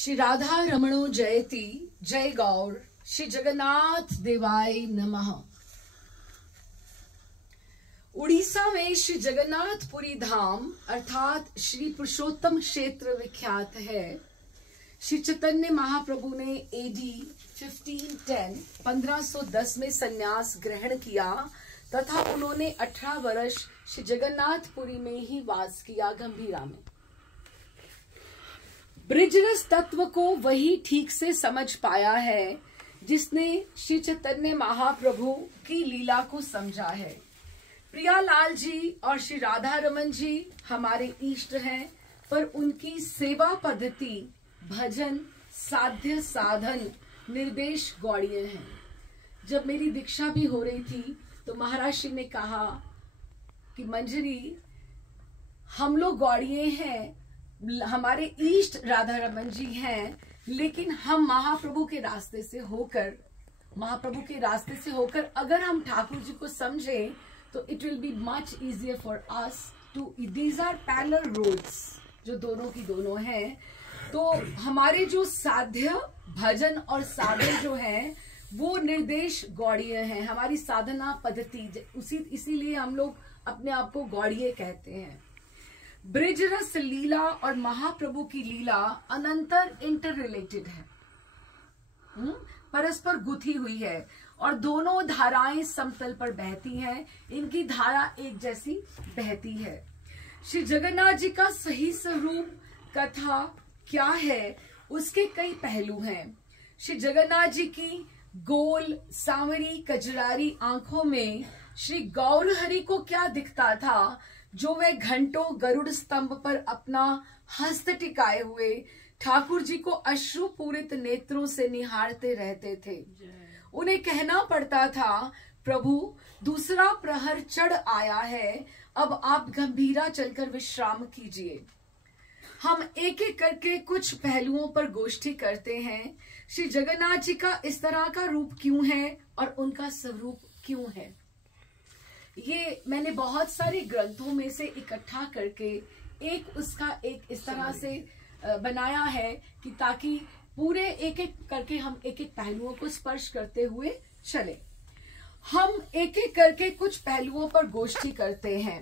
श्री राधा रमणो जयति, जय गौर, श्री जगन्नाथ देवाय नमः। उड़ीसा में श्री जगन्नाथपुरी धाम अर्थात श्री पुरुषोत्तम क्षेत्र विख्यात है। श्री चैतन्य महाप्रभु ने एडी 1510 में संन्यास ग्रहण किया तथा उन्होंने 18 वर्ष श्री जगन्नाथपुरी में ही वास किया, गंभीरा में। ब्रिजरस तत्व को वही ठीक से समझ पाया है जिसने श्री चैतन्य महाप्रभु की लीला को समझा है। प्रियालाल जी और श्री राधा रमन जी हमारे इष्ट हैं, पर उनकी सेवा पद्धति, भजन, साध्य, साधन, निर्देश गौड़ीय हैं। जब मेरी दीक्षा भी हो रही थी तो महाराज श्री ने कहा कि मंजरी, हम लोग गौड़ीय हैं, हमारे इष्ट राधा रमन जी हैं, लेकिन हम महाप्रभु के रास्ते से होकर अगर हम ठाकुर जी को समझें तो it will be much easier for us to, these are parallel roads जो दोनों की दोनों हैं। तो हमारे जो साध्य, भजन और साधन जो हैं वो निर्देश गौड़ीय हैं, हमारी साधना पद्धति, इसीलिए हम लोग अपने आप को गौड़ीय कहते हैं। ब्रिजरस लीला और महाप्रभु की लीला अनंतर इंटर रिलेटेड है, परस्पर गुथी हुई है और दोनों धाराएं समतल पर बहती हैं, इनकी धारा एक जैसी बहती है। श्री जगन्नाथ जी का सही स्वरूप कथा क्या है, उसके कई पहलू हैं। श्री जगन्नाथ जी की गोल, सांवरी, कजरारी आंखों में श्री गौर हरि को क्या दिखता था, जो वे घंटों गरुड़ स्तंभ पर अपना हस्त टिकाए हुए ठाकुर जी को अश्रु पूरित नेत्रों से निहारते रहते थे। उन्हें कहना पड़ता था, प्रभु दूसरा प्रहर चढ़ आया है, अब आप गंभीरा चलकर विश्राम कीजिए। हम एक एक करके कुछ पहलुओं पर गोष्ठी करते हैं। श्री जगन्नाथ जी का इस तरह का रूप क्यों है और उनका स्वरूप क्यों है, ये मैंने बहुत सारे ग्रंथों में से इकट्ठा करके उसका इस तरह से बनाया है कि ताकि पूरे एक एक करके हम एक एक पहलुओं को स्पर्श करते हुए चले। हम एक एक करके कुछ पहलुओं पर गोष्ठी करते हैं।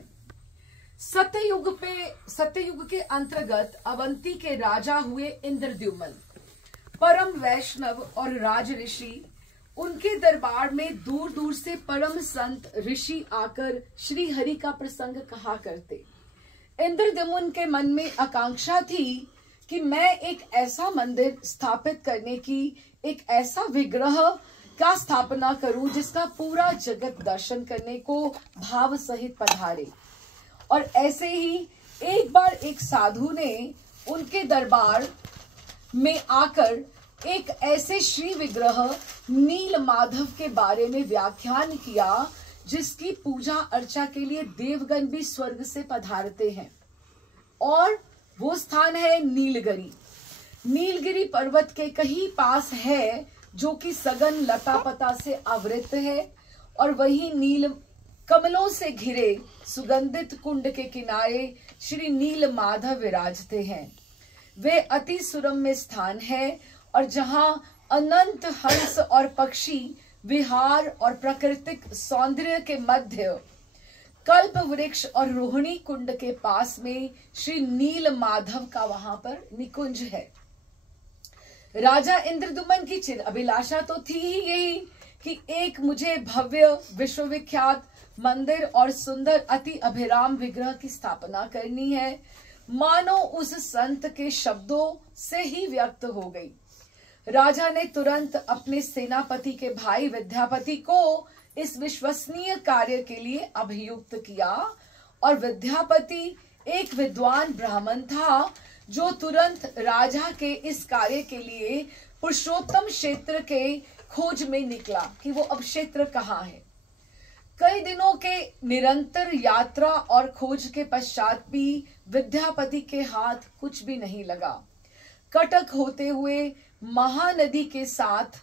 सत्ययुग के अंतर्गत अवंती के राजा हुए इंद्रद्युम्न, परम वैष्णव और राज ऋषि। उनके दरबार में दूर दूर से परम संत ऋषि आकर श्री हरि का प्रसंग कहा करते। इंद्रद्युम्न के मन में आकांक्षा थी कि मैं एक ऐसा मंदिर स्थापित करने की, एक ऐसा विग्रह का स्थापना करूं जिसका पूरा जगत दर्शन करने को भाव सहित पधारे। और ऐसे ही एक बार एक साधु ने उनके दरबार में आकर एक ऐसे श्री विग्रह नील माधव के बारे में व्याख्यान किया जिसकी पूजा अर्चा के लिए देवगण भी स्वर्ग से पधारते हैं, और वो स्थान है नीलगिरी। नीलगिरी पर्वत के कहीं पास है, जो कि सघन लता पता से आवृत है, और वही नील कमलों से घिरे सुगंधित कुंड के किनारे श्री नील माधव विराजते हैं। वे अति सुरम्य स्थान है और जहां अनंत हंस और पक्षी विहार और प्राकृतिक सौंदर्य के मध्य कल्प वृक्ष और रोहिणी कुंड के पास में श्री नील माधव का वहां पर निकुंज है। राजा इंद्रद्युम्न की चिर अभिलाषा तो थी ही यही कि एक मुझे भव्य विश्वविख्यात मंदिर और सुंदर अति अभिराम विग्रह की स्थापना करनी है, मानो उस संत के शब्दों से ही व्यक्त हो गई। राजा ने तुरंत अपने सेनापति के भाई विद्यापति को इस विश्वसनीय कार्य के लिए अभियुक्त किया, और विद्यापति एक विद्वान ब्राह्मण था जो तुरंत राजा के इस कार्य के लिए पुरुषोत्तम क्षेत्र के खोज में निकला कि वो अब क्षेत्र कहाँ है। कई दिनों के निरंतर यात्रा और खोज के पश्चात भी विद्यापति के हाथ कुछ भी नहीं लगा। कटक होते हुए महानदी के साथ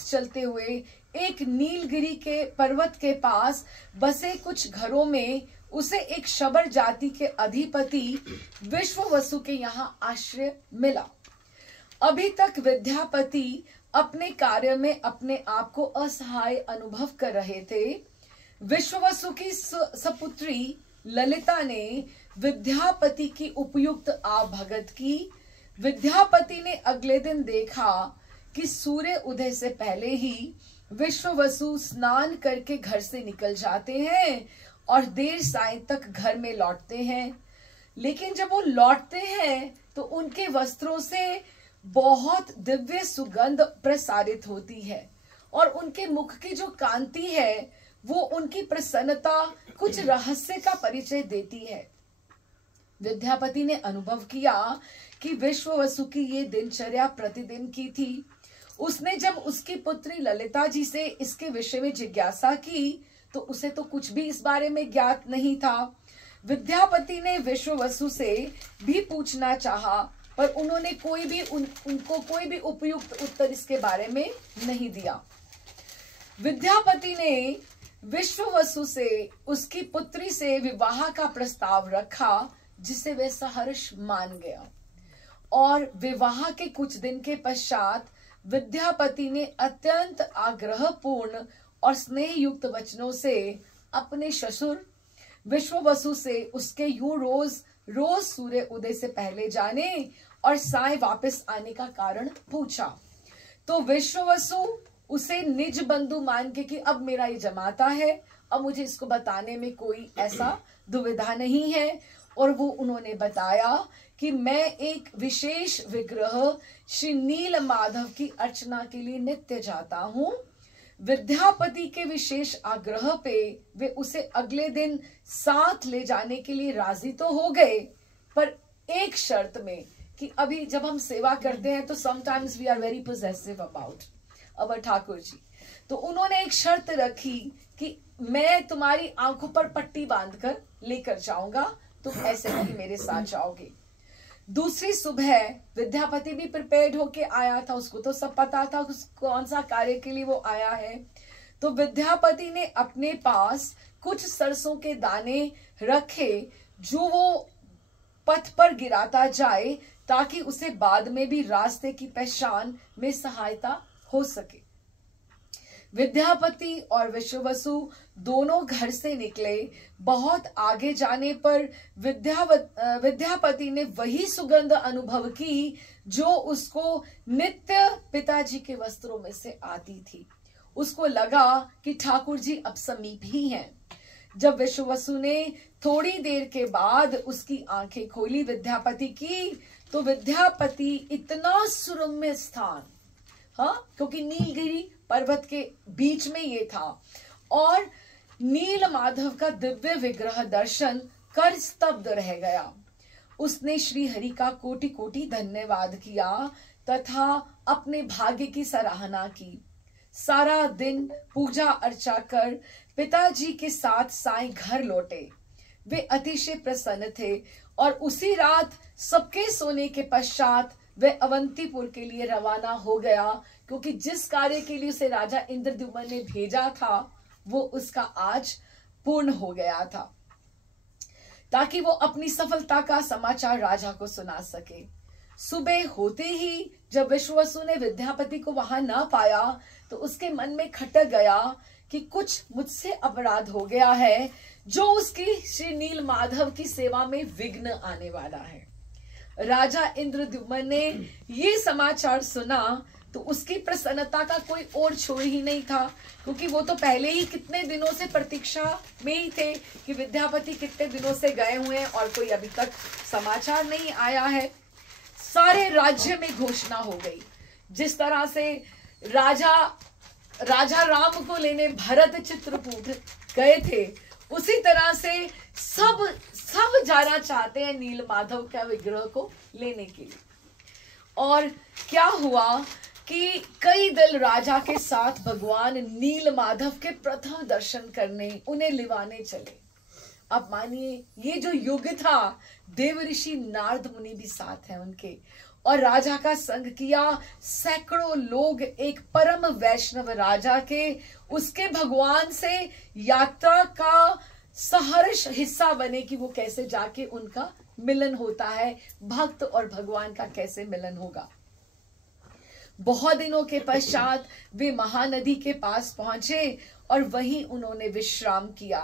चलते हुए एक नीलगिरी के पर्वत के पास बसे कुछ घरों में उसे एक शबर जाति के अधिपति विश्ववसु के यहाँ आश्रय मिला। अभी तक विद्यापति अपने कार्य में अपने आप को असहाय अनुभव कर रहे थे। विश्ववसु की सपुत्री ललिता ने विद्यापति की उपयुक्त आवभगत की। विद्यापति ने अगले दिन देखा कि सूर्य उदय से पहले ही विश्ववसु स्नान करके घर से निकल जाते हैं और देर सायं तक घर में लौटते हैं। लेकिन जब वो लौटते हैं तो उनके वस्त्रों से बहुत दिव्य सुगंध प्रसारित होती है और उनके मुख की जो कांति है वो उनकी प्रसन्नता, कुछ रहस्य का परिचय देती है। विद्यापति ने अनुभव किया कि विश्ववसु की ये दिनचर्या प्रतिदिन की थी। उसने जब उसकी पुत्री ललिता जी से इसके विषय में जिज्ञासा की तो उसे तो कुछ भी इस बारे में ज्ञात नहीं था। विद्यापति ने विश्ववसु से भी पूछना चाहा, पर उन्होंने उनको कोई भी उपयुक्त उत्तर इसके बारे में नहीं दिया। विद्यापति ने विश्ववसु से उसकी पुत्री से विवाह का प्रस्ताव रखा, जिसे वह सहर्ष मान गया। और विवाह के कुछ दिन के पश्चात विद्यापति ने अत्यंत आग्रहपूर्ण और स्नेह युक्त वचनों से अपने ससुर विश्ववसु से उसके यूं रोज सूर्य उदय से पहले जाने और साय वापस आने का कारण पूछा। तो विश्ववसु उसे निज बंधु मान के कि अब मेरा ये जमाता है, अब मुझे इसको बताने में कोई ऐसा दुविधा नहीं है। और वो उन्होंने बताया कि मैं एक विशेष विग्रह श्री नील माधव की अर्चना के लिए नित्य जाता हूँ। विद्यापति के विशेष आग्रह पे वे उसे अगले दिन साथ ले जाने के लिए राजी तो हो गए, पर एक शर्त में कि अभी जब हम सेवा करते हैं तो sometimes we are very possessive about our Thakur ji. तो उन्होंने एक शर्त रखी कि मैं तुम्हारी आंखों पर पट्टी बांधकर लेकर जाऊंगा, तुम ऐसे नहीं मेरे साथ जाओगे। दूसरी सुबह विद्यापति भी प्रिपेयर्ड होके आया था, उसको तो सब पता था कौन सा कार्य के लिए वो आया है। तो विद्यापति ने अपने पास कुछ सरसों के दाने रखे जो वो पथ पर गिराता जाए, ताकि उसे बाद में भी रास्ते की पहचान में सहायता हो सके। विद्यापति और विश्ववसु दोनों घर से निकले। बहुत आगे जाने पर विद्यापति ने वही सुगंध अनुभव की जो उसको नित्य पिताजी के वस्त्रों में से आती थी। उसको लगा कि ठाकुर जी अब समीप ही हैं। जब विश्ववसु ने थोड़ी देर के बाद उसकी आंखें खोली विद्यापति की, तो विद्यापति इतना सुरम्य स्थान, हाँ, क्योंकि नीलगिरी पर्वत के बीच में ये था, और नील माधव का दिव्य विग्रह दर्शन कर स्तब्ध रह गया। उसने श्री हरि का कोटि कोटि धन्यवाद किया तथा अपने भाग्य की सराहना की। सारा दिन पूजा अर्चा कर पिताजी के साथ साईं घर लौटे। वे अतिशय प्रसन्न थे और उसी रात सबके सोने के पश्चात वह अवंतीपुर के लिए रवाना हो गया, क्योंकि जिस कार्य के लिए उसे राजा इंद्रद्युम्न ने भेजा था वो उसका आज पूर्ण हो गया था, ताकि वो अपनी सफलता का समाचार राजा को सुना सके। सुबह होते ही जब विश्ववसु ने विद्यापति को वहां ना पाया तो उसके मन में खटक गया कि कुछ मुझसे अपराध हो गया है, जो उसकी श्री नील माधव की सेवा में विघ्न आने वाला है। राजा इंद्रद्युम्न ने ये समाचार सुना तो उसकी प्रसन्नता का कोई और छोर ही नहीं था, क्योंकि वो तो पहले ही कितने दिनों से प्रतीक्षा में ही थे कि विद्यापति कितने दिनों से गए हुए हैं और कोई अभी तक समाचार नहीं आया है। सारे राज्य में घोषणा हो गई। जिस तरह से राजा राम को लेने भरत चित्रकूट गए थे, उसी तरह से सब जाना चाहते हैं नील माधव के विग्रह को लेने के लिए। और क्या हुआ कि कई दल राजा के साथ भगवान नील माधव के प्रथम दर्शन करने उन्हें लिवाने चले। अब मानिए ये जो युग था, देव ऋषि नारद मुनि भी साथ हैं उनके, और राजा का संग किया। सैकड़ों लोग एक परम वैष्णव राजा के उसके भगवान से यात्रा का सहर्ष हिस्सा बने कि वो कैसे जाके उनका मिलन होता है, भक्त और भगवान का कैसे मिलन होगा। बहुत दिनों के पश्चात वे महानदी के पास पहुंचे और वहीं उन्होंने विश्राम किया।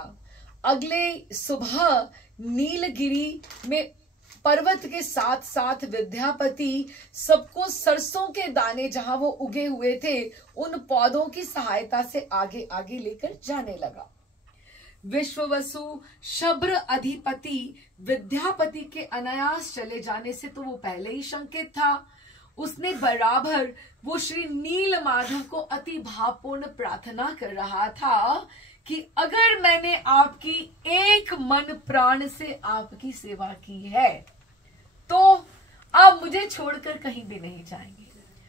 अगले सुबह नीलगिरी में पर्वत के साथ साथ विद्यापति सबको सरसों के दाने जहां वो उगे हुए थे उन पौधों की सहायता से आगे आगे लेकर जाने लगा। विश्ववसु शब्र अधिपति विद्यापति के अनायास चले जाने से तो वो पहले ही शंकित था। उसने बराबर वो श्री नीलमाधव को अति भावपूर्ण प्रार्थना कर रहा था कि अगर मैंने आपकी एक मन प्राण से आपकी सेवा की है तो आप मुझे छोड़कर कहीं भी नहीं जाएंगे।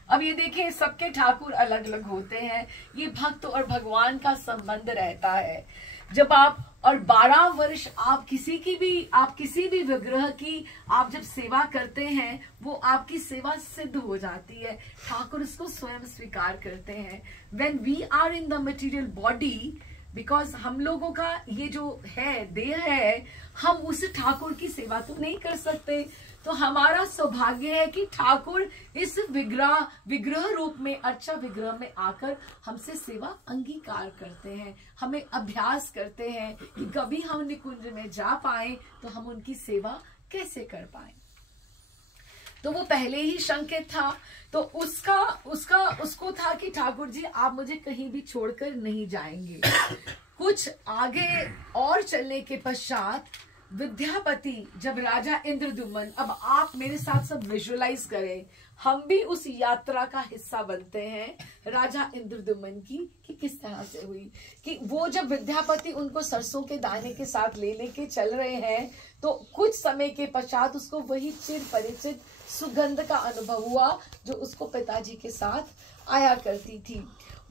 अब ये देखिए, सबके ठाकुर अलग अलग होते हैं, ये भक्त और भगवान का संबंध रहता है। जब आप और 12 वर्ष आप किसी भी विग्रह की आप जब सेवा करते हैं वो आपकी सेवा सिद्ध हो जाती है, ठाकुर इसको स्वयं स्वीकार करते हैं। When we are in the material body, because हम लोगों का ये जो है देह है, हम उस ठाकुर की सेवा तो नहीं कर सकते, तो हमारा सौभाग्य है कि ठाकुर इस विग्रह रूप में अर्चा विग्रह में आकर हमसे सेवा अंगीकार करते हैं, हमें अभ्यास करते हैं कि कभी हम निकुंज में जा पाए तो हम उनकी सेवा कैसे कर पाए। तो वो पहले ही शंकित था, तो उसको था कि ठाकुर जी आप मुझे कहीं भी छोड़कर नहीं जाएंगे। कुछ आगे और चलने के पश्चात विद्यापति जब राजा इंद्रद्युम्न, अब आप मेरे साथ सब विजुअलाइज करें, हम भी उस यात्रा का हिस्सा बनते हैं राजा इंद्रद्युम्न की, कि किस तरह से हुई कि वो जब विद्यापति उनको सरसों के दाने के साथ लेके चल रहे हैं तो कुछ समय के पश्चात उसको वही चिर परिचित सुगंध का अनुभव हुआ जो उसको पिताजी के साथ आया करती थी।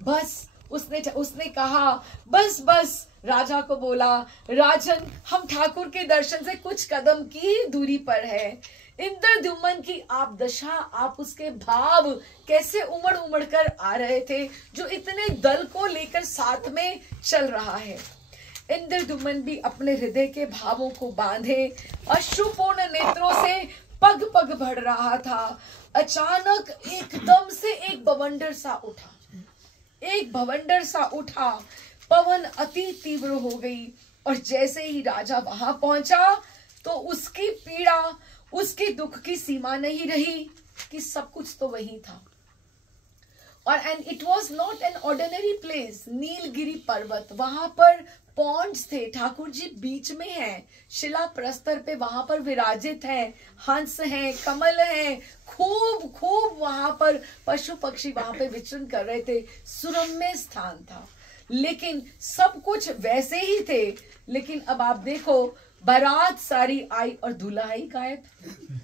बस उसने कहा बस, राजा को बोला, राजन हम ठाकुर के दर्शन से कुछ कदम की ही दूरी पर है। इंद्रद्युम्न की आप दशा, आप उसके भाव कैसे उमड़ कर आ रहे थे जो इतने दल को लेकर साथ में चल रहा है। इंद्रद्युम्न भी अपने हृदय के भावों को बांधे अश्रुपूर्ण नेत्रों से पग पग बढ़ रहा था। अचानक एकदम से एक बवंडर सा उठा, पवन अति तीव्र हो गई और जैसे ही राजा वहां पहुंचा तो उसकी पीड़ा, उसके दुख की सीमा नहीं रही कि सब कुछ तो वही था। और and it was not an ordinary place, Nilgiri पर्वत, वहां पर पॉन्ड्स थे, ठाकुर जी बीच में हैं, शिला प्रस्तर पे वहां पर विराजित हैं, हंस हैं, कमल हैं, खूब वहां पर पशु पक्षी वहां पे विचरण कर रहे थे, सुरम्य स्थान था। लेकिन सब कुछ वैसे ही थे, लेकिन अब आप देखो बारात सारी आई और दूल्हा गायब,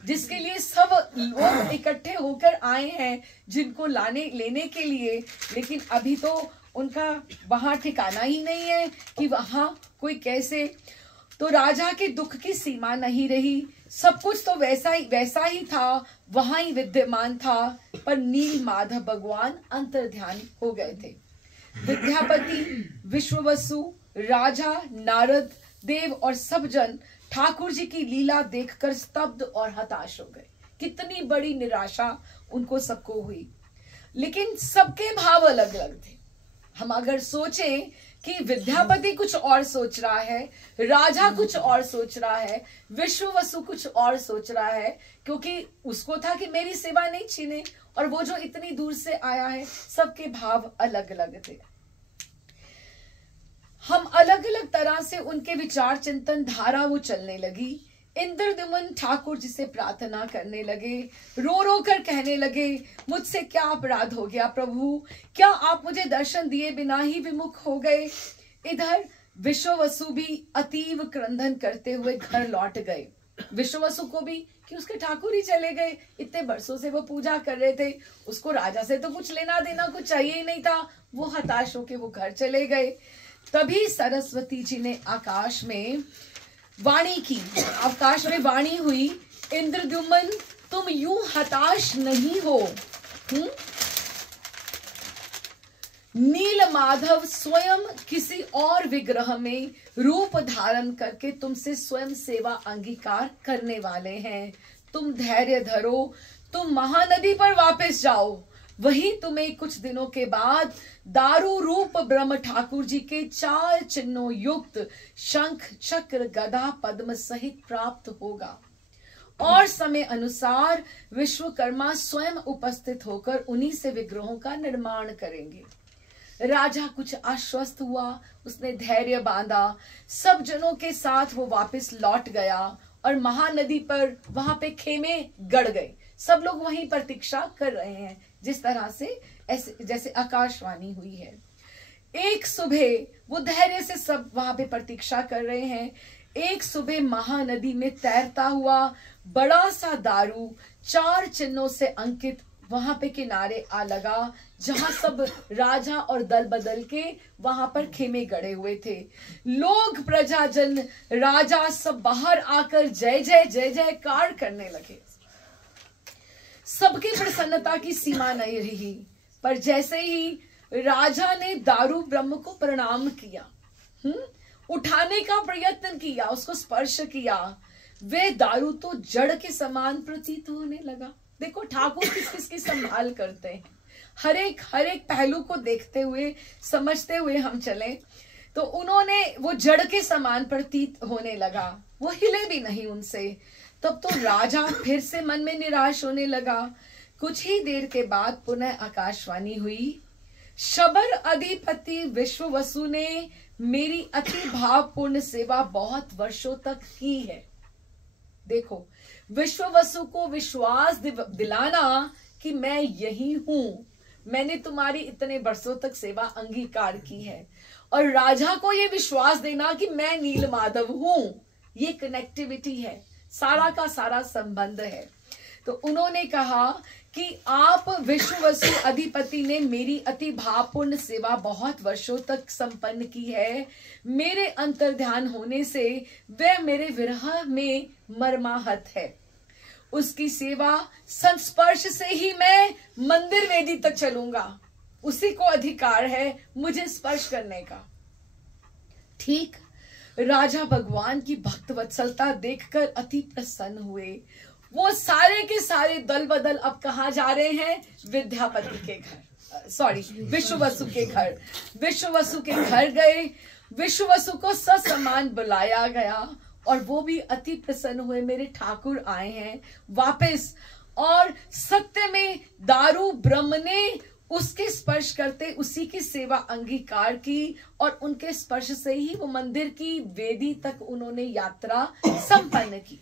जिसके लिए सब लोग इकट्ठे होकर आए हैं जिनको लेने के लिए, लेकिन अभी तो उनका वहां ठिकाना ही नहीं है कि वहां कोई कैसे। तो राजा के दुख की सीमा नहीं रही, सब कुछ तो वैसा ही था, वहां ही विद्यमान था, पर नील माधव भगवान अंतर्ध्यान हो गए थे। विद्यापति, विश्ववसु, राजा, नारद देव और सब जन ठाकुर जी की लीला देखकर स्तब्ध और हताश हो गए। कितनी बड़ी निराशा उनको सबको हुई, लेकिन सबके भाव अलग अलग थे। हम अगर सोचें कि विद्यापति कुछ और सोच रहा है, राजा कुछ और सोच रहा है, विश्ववसु कुछ और सोच रहा है, क्योंकि उसको था कि मेरी सेवा नहीं छीने, और वो जो इतनी दूर से आया है, सबके भाव अलग अलग थे। हम अलग अलग तरह से उनके विचार चिंतन धारा वो चलने लगी। इंद्रद्युम्न ठाकुर जी से प्रार्थना करने लगे, रो कर कहने लगे, मुझसे क्या अपराध हो गया प्रभु, क्या आप मुझे दर्शन दिए बिना ही विमुख हो गए। इधर विश्ववसु भी अतीव क्रंदन करते हुए घर लौट गए। विश्ववसु को भी कि उसके ठाकुर ही चले गए, इतने बरसों से वो पूजा कर रहे थे, उसको राजा से तो कुछ लेना देना कुछ चाहिए ही नहीं था, वो हताश होके वो घर चले गए। तभी सरस्वती जी ने आकाश में वाणी की, आकाश में वाणी हुई, इंद्रद्युम्न तुम यूं हताश नहीं हो। नील माधव स्वयं किसी और विग्रह में रूप धारण करके तुमसे स्वयं सेवा अंगीकार करने वाले हैं। तुम धैर्य धरो, तुम महानदी पर वापस जाओ, वही तुम्हें कुछ दिनों के बाद दारू रूप ब्रह्म ठाकुर जी के 4 चिन्हों युक्त शंख चक्र गदा पद्म सहित प्राप्त होगा और समय अनुसार विश्वकर्मा स्वयं उपस्थित होकर उन्हीं से विग्रहों का निर्माण करेंगे। राजा कुछ आश्वस्त हुआ, उसने धैर्य बांधा, सब जनों के साथ वो वापस लौट गया और महानदी पर वहां पे खेमे गड़ गए। सब लोग वहीं प्रतीक्षा कर रहे हैं, जिस तरह से ऐसे जैसे आकाशवाणी हुई है। एक सुबह वो धैर्य से सब वहां पे प्रतीक्षा कर रहे हैं। एक सुबह महानदी में तैरता हुआ बड़ा सा दारू 4 चिन्हों से अंकित वहां पे किनारे आ लगा, जहां सब राजा और दल बदल के वहां पर खेमे गड़े हुए थे। लोग, प्रजाजन, राजा सब बाहर आकर जय जय जय जयकार करने लगे। सबकी प्रसन्नता की सीमा नहीं रही। पर जैसे ही राजा ने दारू ब्रह्म को प्रणाम किया, उठाने का प्रयत्न किया, उसको स्पर्श किया, वे दारू तो जड़ के समान प्रतीत होने लगा। देखो ठाकुर किस किस की संभाल करते हैं। हर एक पहलू को देखते हुए, समझते हुए हम चले, तो उन्होंने वो जड़ के समान प्रतीत होने लगा। वो हिले भी नहीं उनसे। तब तो राजा फिर से मन में निराश होने लगा। कुछ ही देर के बाद पुनः आकाशवाणी हुई। शबर अधिपति विश्ववसु ने मेरी अति भावपूर्ण सेवा बहुत वर्षों तक की है। देखो, विश्ववसु को विश्वास दिलाना कि मैं यही हूं, मैंने तुम्हारी इतने वर्षों तक सेवा अंगीकार की है, और राजा को ये विश्वास देना कि मैं नीलमाधव हूं। ये कनेक्टिविटी है, सारा का सारा संबंध है। तो उन्होंने कहा कि आप विश्ववसु अधिपति ने मेरी अति भावपूर्ण सेवा बहुत वर्षों तक संपन्न की है। मेरे अंतर्ध्यान होने से वह मेरे विरह में मर्माहत है। उसकी सेवा संस्पर्श से ही मैं मंदिर वेदी तक चलूंगा। उसी को अधिकार है मुझे स्पर्श करने का। ठीक, राजा भगवान की भक्त वत्सलता देखकर अति प्रसन्न हुए। वो सारे के सारे दल बदल अब कहाँ जा रहे हैं? विद्यापति के घर, सॉरी, विश्ववसु के घर। विश्ववसु के घर गए। विश्ववसु को ससम्मान बुलाया गया और वो भी अति प्रसन्न हुए, मेरे ठाकुर आए हैं वापस। और सत्य में दारू ब्रह्म ने उसके स्पर्श करते उसी की सेवा अंगीकार की, और उनके स्पर्श से ही वो मंदिर की वेदी तक उन्होंने यात्रा संपन्न की।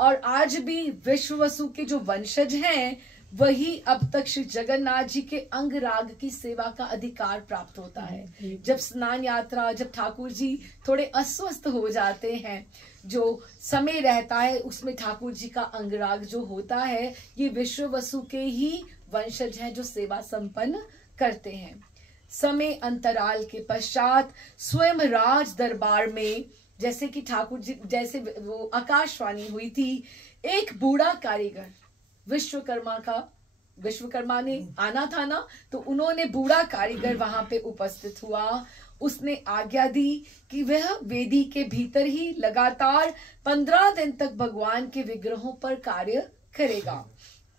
और आज भी विश्ववसु के जो वंशज हैं, वही अब तक श्री जगन्नाथ जी के अंगराग की सेवा का अधिकार प्राप्त होता है। जब स्नान यात्रा, जब ठाकुर जी थोड़े अस्वस्थ हो जाते हैं, जो समय रहता है उसमें ठाकुर जी का अंगराग जो होता है, ये विश्ववसु के ही वंशज हैं जो सेवा संपन्न करते हैं। समय अंतराल के पश्चात स्वयं राज दरबार में, जैसे कि ठाकुर जी, जैसे वो आकाशवाणी हुई थी, एक बूढ़ा कारीगर, विश्वकर्मा ने आना था ना, तो उन्होंने बूढ़ा कारीगर वहां पे उपस्थित हुआ। उसने आज्ञा दी कि वह वेदी के भीतर ही लगातार 15 दिन तक भगवान के विग्रहों पर कार्य करेगा।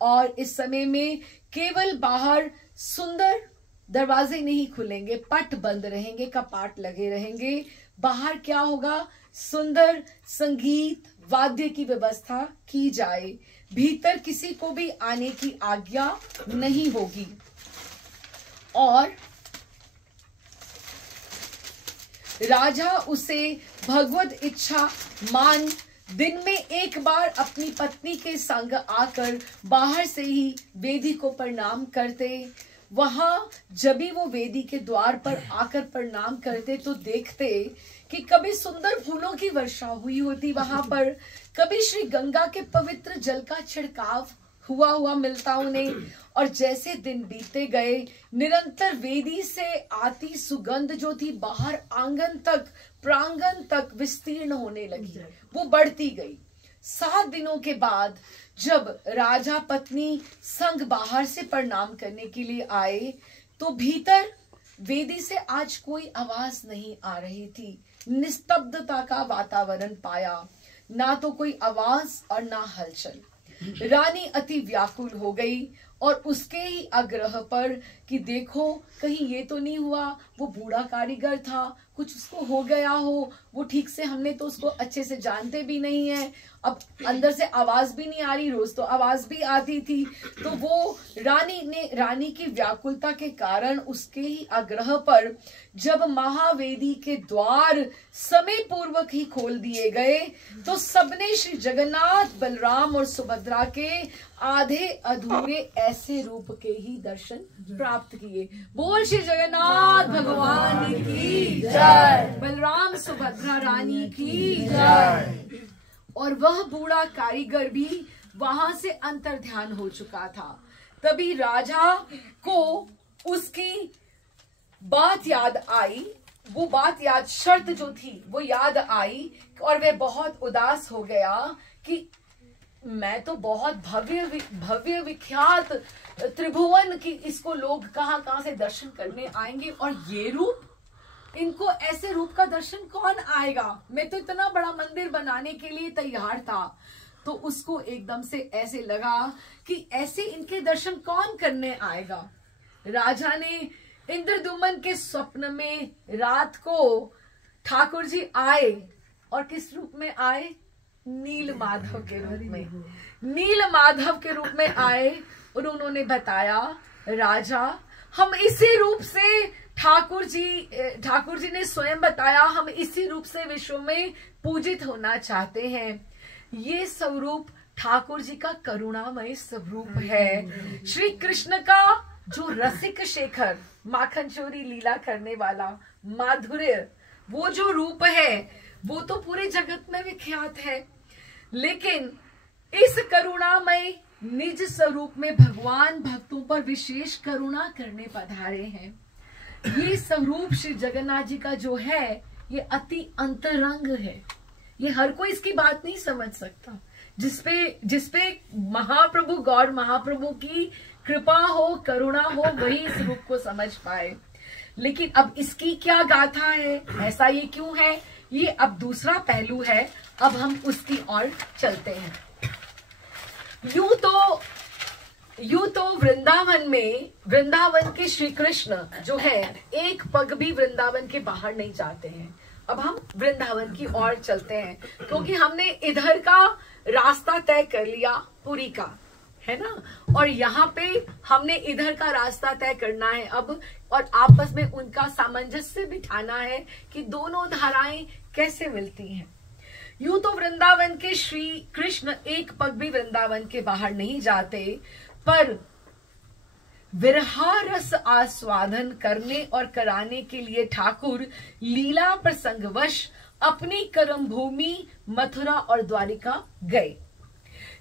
और इस समय में केवल बाहर सुंदर दरवाजे नहीं खुलेंगे, पट बंद रहेंगे, कपाट लगे रहेंगे। बाहर क्या होगा? सुंदर संगीत वाद्य की व्यवस्था की जाए। भीतर किसी को भी आने की आज्ञा नहीं होगी। और राजा उसे भगवत इच्छा मान दिन में एक बार अपनी पत्नी के संग आकर बाहर से ही वेदी को प्रणाम करते। वहां जब भी वो वेदी के द्वार पर आकर प्रणाम करते तो देखते कि कभी सुंदर फूलों की वर्षा हुई होती वहां पर, कभी श्री गंगा के पवित्र जल का छिड़काव हुआ मिलता उन्हें। और जैसे दिन बीतते गए, निरंतर वेदी से आती सुगंध जो थी बाहर आंगन तक, प्रांगण तक विस्तीर्ण होने लगी, वो बढ़ती गई। 7 दिनों के बाद जब राजा पत्नी संग बाहर से प्रणाम करने के लिए आए, तो भीतर वेदी से आज कोई आवाज नहीं आ रही थी। निस्तब्धता का वातावरण पाया, ना तो कोई आवाज और ना हलचल। रानी अति व्याकुल हो गई और उसके ही आग्रह पर कि देखो कहीं ये तो नहीं हुआ, वो बूढ़ा कारीगर था, कुछ उसको हो गया हो, वो ठीक से हमने तो उसको अच्छे से जानते भी नहीं है, अब अंदर से आवाज भी नहीं आ रही, रोज तो आवाज भी आती थी। तो वो रानी की व्याकुलता के कारण उसके ही आग्रह पर जब महावेदी के द्वार समय पूर्वक ही खोल दिए गए तो सबने श्री जगन्नाथ, बलराम और सुभद्रा के आधे अधूरे ऐसे रूप के ही दर्शन प्राप्त किए। बोल श्री जगन्नाथ भगवान की जय, बलराम सुभद्रा रानी की जय। और वह बूढ़ा कारीगर भी वहां से अंतर्ध्यान हो चुका था। तभी राजा को उसकी बात याद आई, वो बात याद, शर्त जो थी वो याद आई और वह बहुत उदास हो गया कि मैं तो बहुत भव्य विख्यात त्रिभुवन की, इसको लोग कहां कहां से दर्शन करने आएंगे और ये रूप, इनको ऐसे रूप का दर्शन कौन आएगा, मैं तो इतना बड़ा मंदिर बनाने के लिए तैयार था। तो उसको एकदम से ऐसे लगा कि ऐसे इनके दर्शन कौन करने आएगा। राजा ने इंद्रद्युम्न के स्वप्न में रात को ठाकुर जी आए और किस रूप में आए, नील माधव के रूप में, नील माधव के रूप में आए और उन्होंने बताया राजा हम इसी रूप से, ठाकुर जी ने स्वयं बताया हम इसी रूप से विश्व में पूजित होना चाहते हैं। ये स्वरूप ठाकुर जी का करुणामय स्वरूप है। श्री कृष्ण का जो रसिक शेखर, माखन चोरी लीला करने वाला, माधुर्य, वो जो रूप है वो तो पूरे जगत में विख्यात है। लेकिन इस करुणामय निज स्वरूप में भगवान भक्तों पर विशेष करुणा करने पधारे हैं। ये स्वरूप श्री जगन्नाथ जी का जो है ये अति अंतरंग है, ये हर कोई इसकी बात नहीं समझ सकता। जिसपे महाप्रभु गौर महाप्रभु की कृपा हो, करुणा हो, वही इस रूप को समझ पाए। लेकिन अब इसकी क्या गाथा है, ऐसा ये क्यों है, ये अब दूसरा पहलू है। अब हम उसकी ओर चलते हैं। यूं तो वृंदावन के श्री कृष्ण जो है एक पग भी वृंदावन के बाहर नहीं जाते हैं। अब हम वृंदावन की ओर चलते हैं क्योंकि हमने इधर का रास्ता तय कर लिया पुरी का, है ना, और यहाँ पे हमने इधर का रास्ता तय करना है अब, और आपस में उनका सामंजस्य बिठाना है कि दोनों धाराएं कैसे मिलती हैं। यूं तो वृंदावन के श्री कृष्ण एक पग भी वृंदावन के बाहर नहीं जाते, पर विरहा रस आस्वादन करने और कराने के लिए ठाकुर लीला प्रसंगवश अपनी कर्म भूमि मथुरा और द्वारिका गए।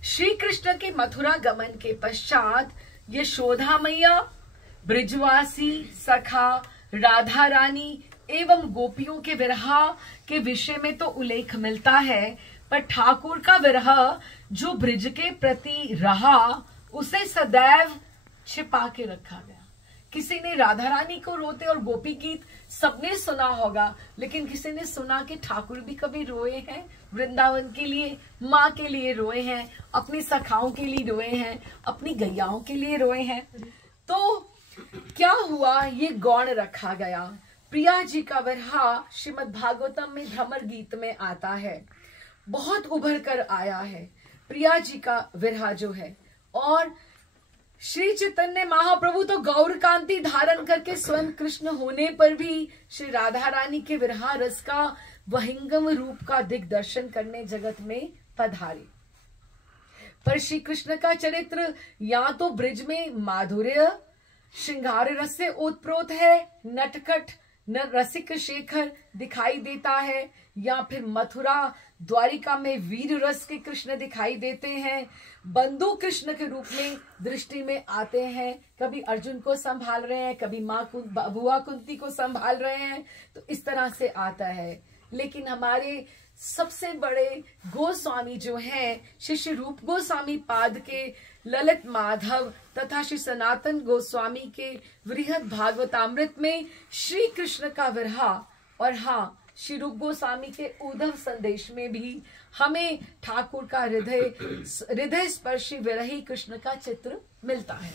श्री कृष्ण के मथुरा गमन के पश्चात यशोदा मैया, ब्रिजवासी सखा, राधा रानी एवं गोपियों के विरह के विषय में तो उल्लेख मिलता है, पर ठाकुर का विरह जो ब्रिज के प्रति रहा उसे सदैव छिपा के रखा गया। किसी ने राधा रानी को रोते और गोपी गीत सबने सुना होगा, लेकिन किसी ने सुना कि ठाकुर भी कभी रोए हैं, वृंदावन के लिए, माँ के लिए रोए हैं, अपनी सखाओं के लिए रोए हैं, अपनी गैयाओं के लिए रोए हैं। तो क्या हुआ, ये गौण रखा गया। प्रिया जी का विरह श्रीमद् भागवतम में भ्रमर गीत में आता है, बहुत उभर कर आया है प्रिया जी का विरह जो है। और श्री चैतन्य महाप्रभु तो गौर कांति धारण करके स्वयं कृष्ण होने पर भी श्री राधा रानी के विरह रस का वहिंगम रूप का दिग्दर्शन करने जगत में पधारे। पर श्री कृष्ण का चरित्र या तो ब्रिज में माधुर्य श्रृंगार रस से ओतप्रोत है, नटखट न रसिक शेखर दिखाई देता है, या फिर मथुरा द्वारिका में वीर रस के कृष्ण दिखाई देते हैं, बंधु कृष्ण के रूप में दृष्टि में आते हैं, कभी अर्जुन को संभाल रहे हैं, कभी बुआ कुंती को संभाल रहे हैं, तो इस तरह से आता है। लेकिन हमारे सबसे बड़े गोस्वामी जो हैं, श्री रूप गोस्वामी पाद के ललित माधव तथा श्री सनातन गोस्वामी के वृहद भागवतामृत में श्री कृष्ण का विरह, और हाँ श्री रूप गोस्वामी के उद्धव संदेश में भी हमें ठाकुर का हृदय स्पर्शी विरही कृष्ण का चित्र मिलता है।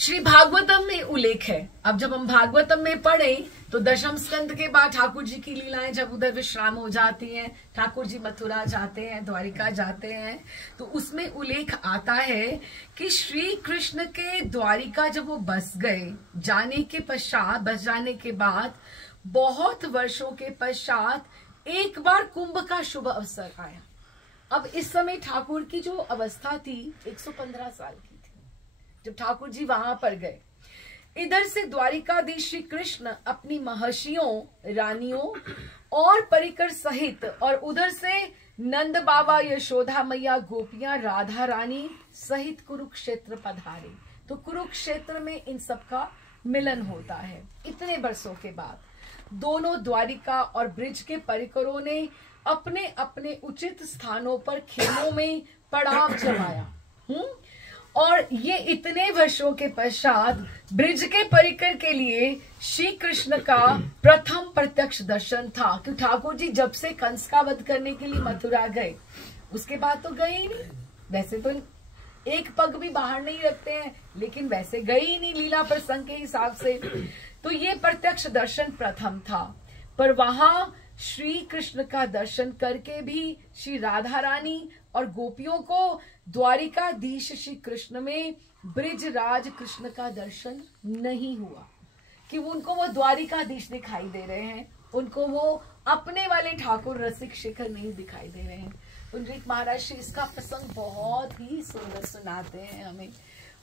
श्री भागवतम में उल्लेख है। अब जब हम भागवतम में पढ़े तो दशम स्कंद के बाद ठाकुर जी की लीलाएं जब उधर विश्राम हो जाती हैं, ठाकुर जी मथुरा जाते हैं, द्वारिका जाते हैं, तो उसमें उल्लेख आता है कि श्री कृष्ण के द्वारिका जब वो बस गए, जाने के पश्चात, बस जाने के बाद बहुत वर्षों के पश्चात एक बार कुंभ का शुभ अवसर आया। अब इस समय ठाकुर की जो अवस्था थी 115 साल की थी जब ठाकुर जी वहां पर गए। इधर से द्वारिकाधीश श्री कृष्ण अपनी महर्षियों, रानियों और परिकर सहित, और उधर से नंद बाबा, यशोदा मैया, गोपियां, राधा रानी सहित कुरुक्षेत्र पधारे। तो कुरुक्षेत्र में इन सबका मिलन होता है। इतने वर्षों के बाद दोनों द्वारिका और ब्रिज के परिकरों ने अपने अपने उचित स्थानों पर खेलों में पड़ाव जमाया। और ये इतने वर्षों के पश्चात ब्रिज के परिकर के लिए श्री कृष्ण का प्रथम प्रत्यक्ष दर्शन था। कि ठाकुर जी जब से कंस का वध करने के लिए मथुरा गए, उसके बाद तो गए ही नहीं। वैसे तो एक पग भी बाहर नहीं रखते हैं, लेकिन वैसे गए ही नहीं लीला प्रसंग के हिसाब से। तो ये प्रत्यक्ष दर्शन प्रथम था। पर वहां श्री कृष्ण का दर्शन करके भी श्री राधा रानी और गोपियों को द्वारिकाधीश श्री कृष्ण में ब्रिज राज कृष्ण का दर्शन नहीं हुआ। कि उनको वो द्वारिकाधीश दिखाई दे रहे हैं, उनको वो अपने वाले ठाकुर रसिक शेखर नहीं दिखाई दे रहे हैं। पुंडरीक महाराज श्री इसका प्रसंग बहुत ही सुंदर सुनाते हैं हमें।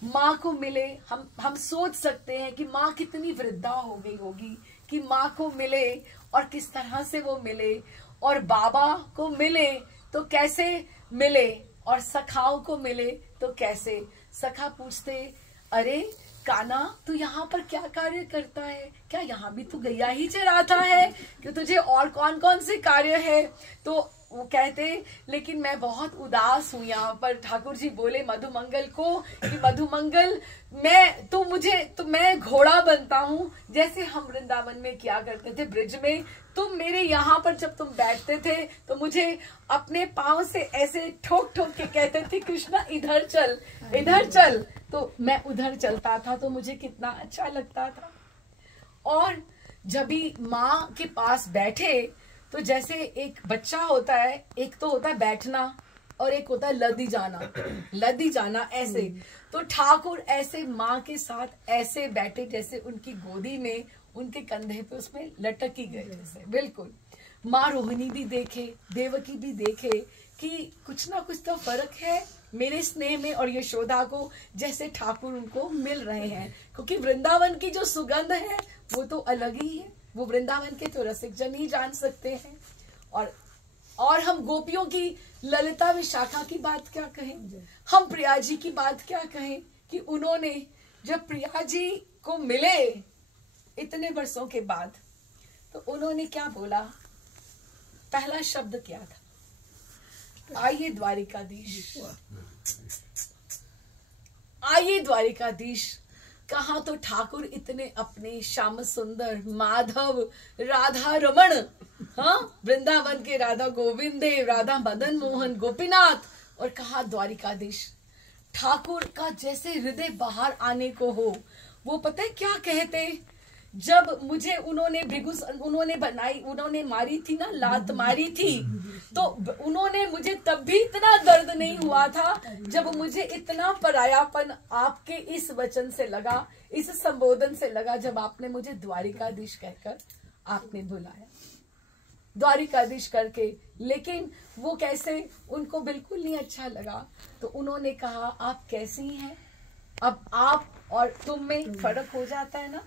माँ को मिले, हम सोच सकते हैं कि माँ कितनी वृद्धा हो गई होगी कि माँ को मिले और किस तरह से वो मिले, और बाबा को मिले तो कैसे मिले, और सखाओं को मिले तो कैसे। सखा पूछते, अरे काना तू यहाँ पर क्या कार्य करता है? क्या यहाँ भी तू गैया ही चराता है कि तुझे और कौन कौन से कार्य है? तो वो कहते, लेकिन मैं बहुत उदास हूँ यहाँ पर। ठाकुर जी बोले मधुमंगल को कि मधुमंगल मैं घोड़ा बनता हूँ, जैसे हम वृंदावन में किया करते थे ब्रिज में। तुम मेरे यहाँ पर जब तुम बैठते थे तो मुझे अपने पाँव से ऐसे ठोक ठोक के कहते थे, कृष्णा इधर चल, इधर चल। तो मैं उधर चलता था तो मुझे कितना अच्छा लगता था। और जब भी माँ के पास बैठे तो जैसे एक बच्चा होता है, एक तो होता है बैठना और एक होता है लदी जाना ऐसे। तो ठाकुर ऐसे माँ के साथ ऐसे बैठे जैसे उनकी गोदी में, उनके कंधे पे उसमें लटक ही गए जैसे। बिल्कुल माँ रोहिणी भी देखे, देवकी भी देखे कि कुछ ना कुछ तो फर्क है मेरे स्नेह में और यशोदा को, जैसे ठाकुर उनको मिल रहे हैं। क्योंकि वृंदावन की जो सुगंध है वो तो अलग ही है। वो वृंदावन के तो रसिक जन ही जान सकते हैं। और हम गोपियों की ललिता विशाखा की बात क्या कहें, हम प्रिया जी की बात क्या कहें कि उन्होंने जब प्रिया जी को मिले इतने वर्षों के बाद, तो उन्होंने क्या बोला? पहला शब्द क्या था? आइए द्वारिकाधीश, आइए द्वारिकाधीश। कहा तो ठाकुर इतने अपने श्याम सुंदर, माधव, राधा रमण, हाँ वृंदावन के राधा गोविंद देव, राधा मदन मोहन, गोपीनाथ, और कहा द्वारिकाधीश। ठाकुर का जैसे हृदय बाहर आने को हो। वो पता है क्या कहते? जब मुझे उन्होंने मारी थी ना, लात मारी थी, तो उन्होंने मुझे तब भी इतना दर्द नहीं हुआ था जब मुझे इतना परायापन आपके इस वचन से लगा, इस संबोधन से लगा, जब आपने मुझे द्वारिकाधीश कहकर आपने बुलाया, द्वारिकाधीश करके। लेकिन वो कैसे, उनको बिल्कुल नहीं अच्छा लगा। तो उन्होंने कहा, आप कैसी हैं? अब आप और तुम में फर्क हो जाता है ना।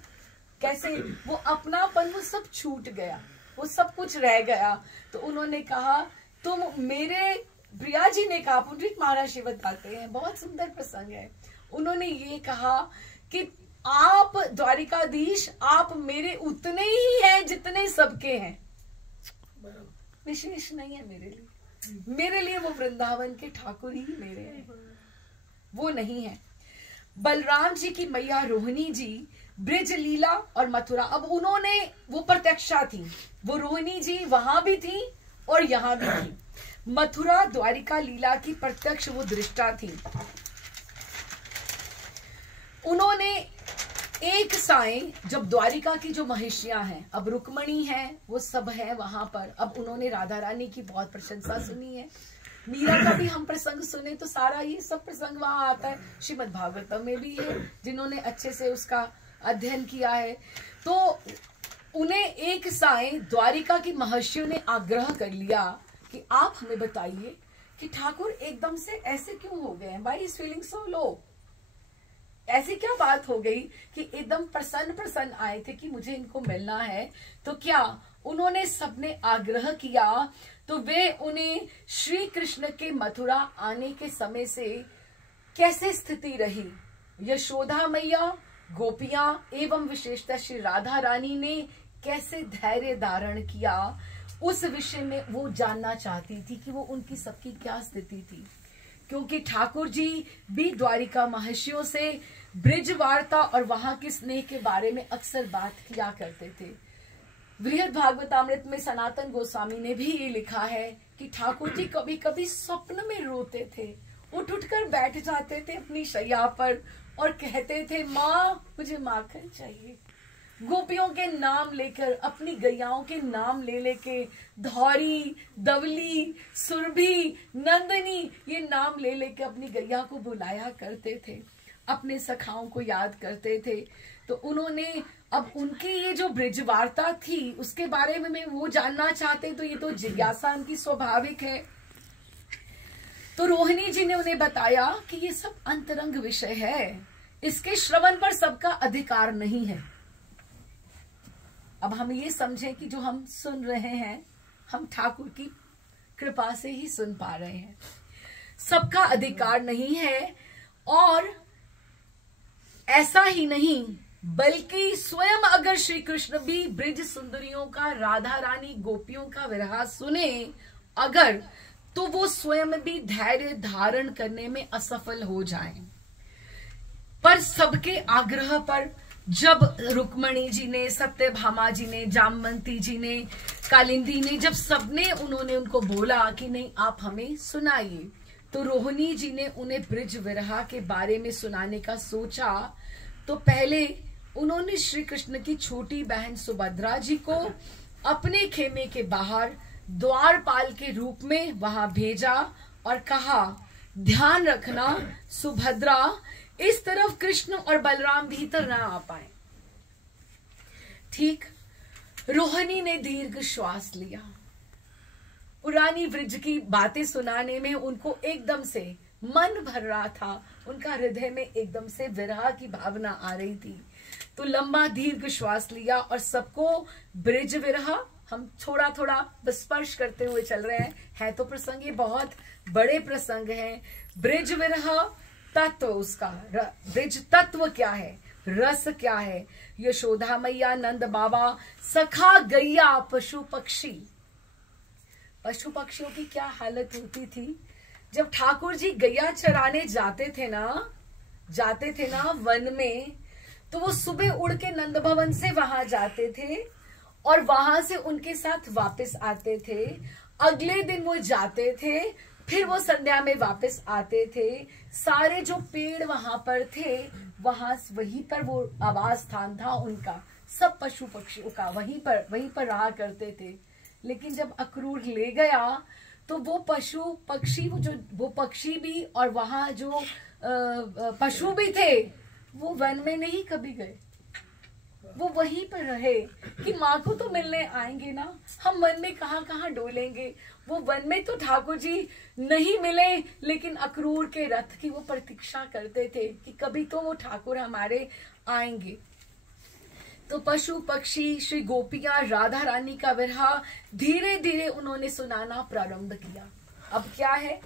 कैसे वो अपनापन, वो सब छूट गया, वो सब कुछ रह गया। तो उन्होंने कहा, तुम मेरे, प्रिया जी ने कहा, पुंडरीक महाराज जी बताते हैं, बहुत सुंदर प्रसंग है। उन्होंने ये कहा कि आप द्वारिकाधीश, आप मेरे उतने ही हैं जितने सबके हैं, विशेष नहीं है मेरे लिए। मेरे लिए वो वृंदावन के ठाकुर ही मेरे हैं, वो नहीं है। बलराम जी की मैया रोहिणी जी ब्रिज लीला और मथुरा, अब उन्होंने, वो प्रत्यक्षा थी, वो रोहिणी जी वहां भी थी और यहां भी थी। मथुरा द्वारिका लीला की प्रत्यक्ष वो दृष्टा थी। उन्होंने एक साय जब द्वारिका की जो महिषियां हैं, अब रुक्मणी है, वो सब है वहां पर, अब उन्होंने राधा रानी की बहुत प्रशंसा सुनी है। मीरा का भी हम प्रसंग सुने तो सारा ये सब प्रसंग वहां आता है, श्रीमद् भागवतम में भी है, जिन्होंने अच्छे से उसका अध्ययन किया है। तो उन्हें एक साय द्वारिका की महर्षियों ने आग्रह कर लिया कि आप हमें बताइए कि ठाकुर एकदम से ऐसे क्यों हो गए हैं, व्हाई इज फीलिंग सो लो, ऐसी क्या बात हो गई कि एकदम प्रसन्न प्रसन्न आए थे कि मुझे इनको मिलना है। तो क्या उन्होंने सबने आग्रह किया, तो वे उन्हें श्री कृष्ण के मथुरा आने के समय से कैसे स्थिति रही, यशोदा मैया, गोपियां एवं विशेषतः श्री राधा रानी ने कैसे धैर्य धारण किया, उस विषय में वो जानना चाहती थी कि वो उनकी सबकी क्या स्थिति थी। क्योंकि ठाकुर जी भी द्वारिका महर्षियों से ब्रिज वार्ता और वहां के स्नेह के बारे में अक्सर बात किया करते थे। बृहद भागवतामृत में सनातन गोस्वामी ने भी ये लिखा है कि ठाकुर जी कभी कभी स्वप्न में रोते थे, उठकर बैठ जाते थे अपनी शैया पर और कहते थे, माँ मुझे माखन चाहिए। गोपियों के नाम लेकर, अपनी गैयाओं के नाम ले लेके, धौरी, दवली, सुरभि, नंदनी, ये नाम ले लेके अपनी गैया को बुलाया करते थे, अपने सखाओं को याद करते थे। तो उन्होंने अब उनकी ये जो ब्रिज वार्ता थी उसके बारे में वो जानना चाहते, तो ये तो जिज्ञासा उनकी स्वाभाविक है। तो रोहिणी जी ने उन्हें बताया कि ये सब अंतरंग विषय है, इसके श्रवण पर सबका अधिकार नहीं है। अब हम ये समझें कि जो हम सुन रहे हैं हम ठाकुर की कृपा से ही सुन पा रहे हैं, सबका अधिकार नहीं है। और ऐसा ही नहीं बल्कि स्वयं अगर श्री कृष्ण भी ब्रिज सुंदरियों का, राधा रानी गोपियों का विरह सुने अगर, तो वो स्वयं भी धैर्य धारण करने में असफल हो जाएं। पर सबके आग्रह पर जब रुक्मणी जी ने, सत्यभामा जी ने, जामवंती जी ने, कालिंदी ने, जब सबने उन्होंने उनको बोला कि नहीं आप हमें सुनाइए, तो रोहिणी जी ने उन्हें ब्रिज विरह के बारे में सुनाने का सोचा। तो पहले उन्होंने श्री कृष्ण की छोटी बहन सुभद्रा जी को अपने खेमे के बाहर द्वारपाल के रूप में वहां भेजा और कहा, ध्यान रखना सुभद्रा, इस तरफ कृष्ण और बलराम भीतर ना आ पाए। ठीक, रोहिणी ने दीर्घ श्वास लिया। पुरानी ब्रिज की बातें सुनाने में उनको एकदम से मन भर रहा था, उनका हृदय में एकदम से विरह की भावना आ रही थी। तो लंबा दीर्घ श्वास लिया और सबको ब्रिज विरह, हम थोड़ा थोड़ा स्पर्श करते हुए चल रहे हैं, है तो प्रसंग ये बहुत बड़े प्रसंग हैं। ब्रिज विरह तत्व, उसका ब्रिज तत्व क्या है, रस क्या है, यशोदा मैया, नंद बाबा, सखा, गैया, पशु पक्षी। पशु पक्षियों की क्या हालत होती थी जब ठाकुर जी गैया चराने जाते थे ना वन में, तो वो सुबह उड़ के नंद भवन से वहां जाते थे और वहां से उनके साथ वापस आते थे। अगले दिन वो जाते थे, फिर वो संध्या में वापस आते थे। सारे जो पेड़ वहां पर थे, वहीं पर वो आवास स्थान था उनका, सब पशु पक्षियों का वहीं पर रहा करते थे। लेकिन जब अक्रूर ले गया तो वो पशु पक्षी, वो पक्षी भी और वहां जो पशु भी थे, वो वन में नहीं कभी गए, वो वहीं पर रहे कि माँ को तो मिलने आएंगे ना, हम वन में कहाँ डोलेंगे। वो वन में तो ठाकुर जी नहीं मिले, लेकिन अक्रूर के रथ की वो प्रतीक्षा करते थे कि कभी तो वो ठाकुर हमारे आएंगे। तो पशु पक्षी, श्री गोपियां, राधा रानी का विरह धीरे धीरे उन्होंने सुनाना प्रारंभ किया। अब क्या है,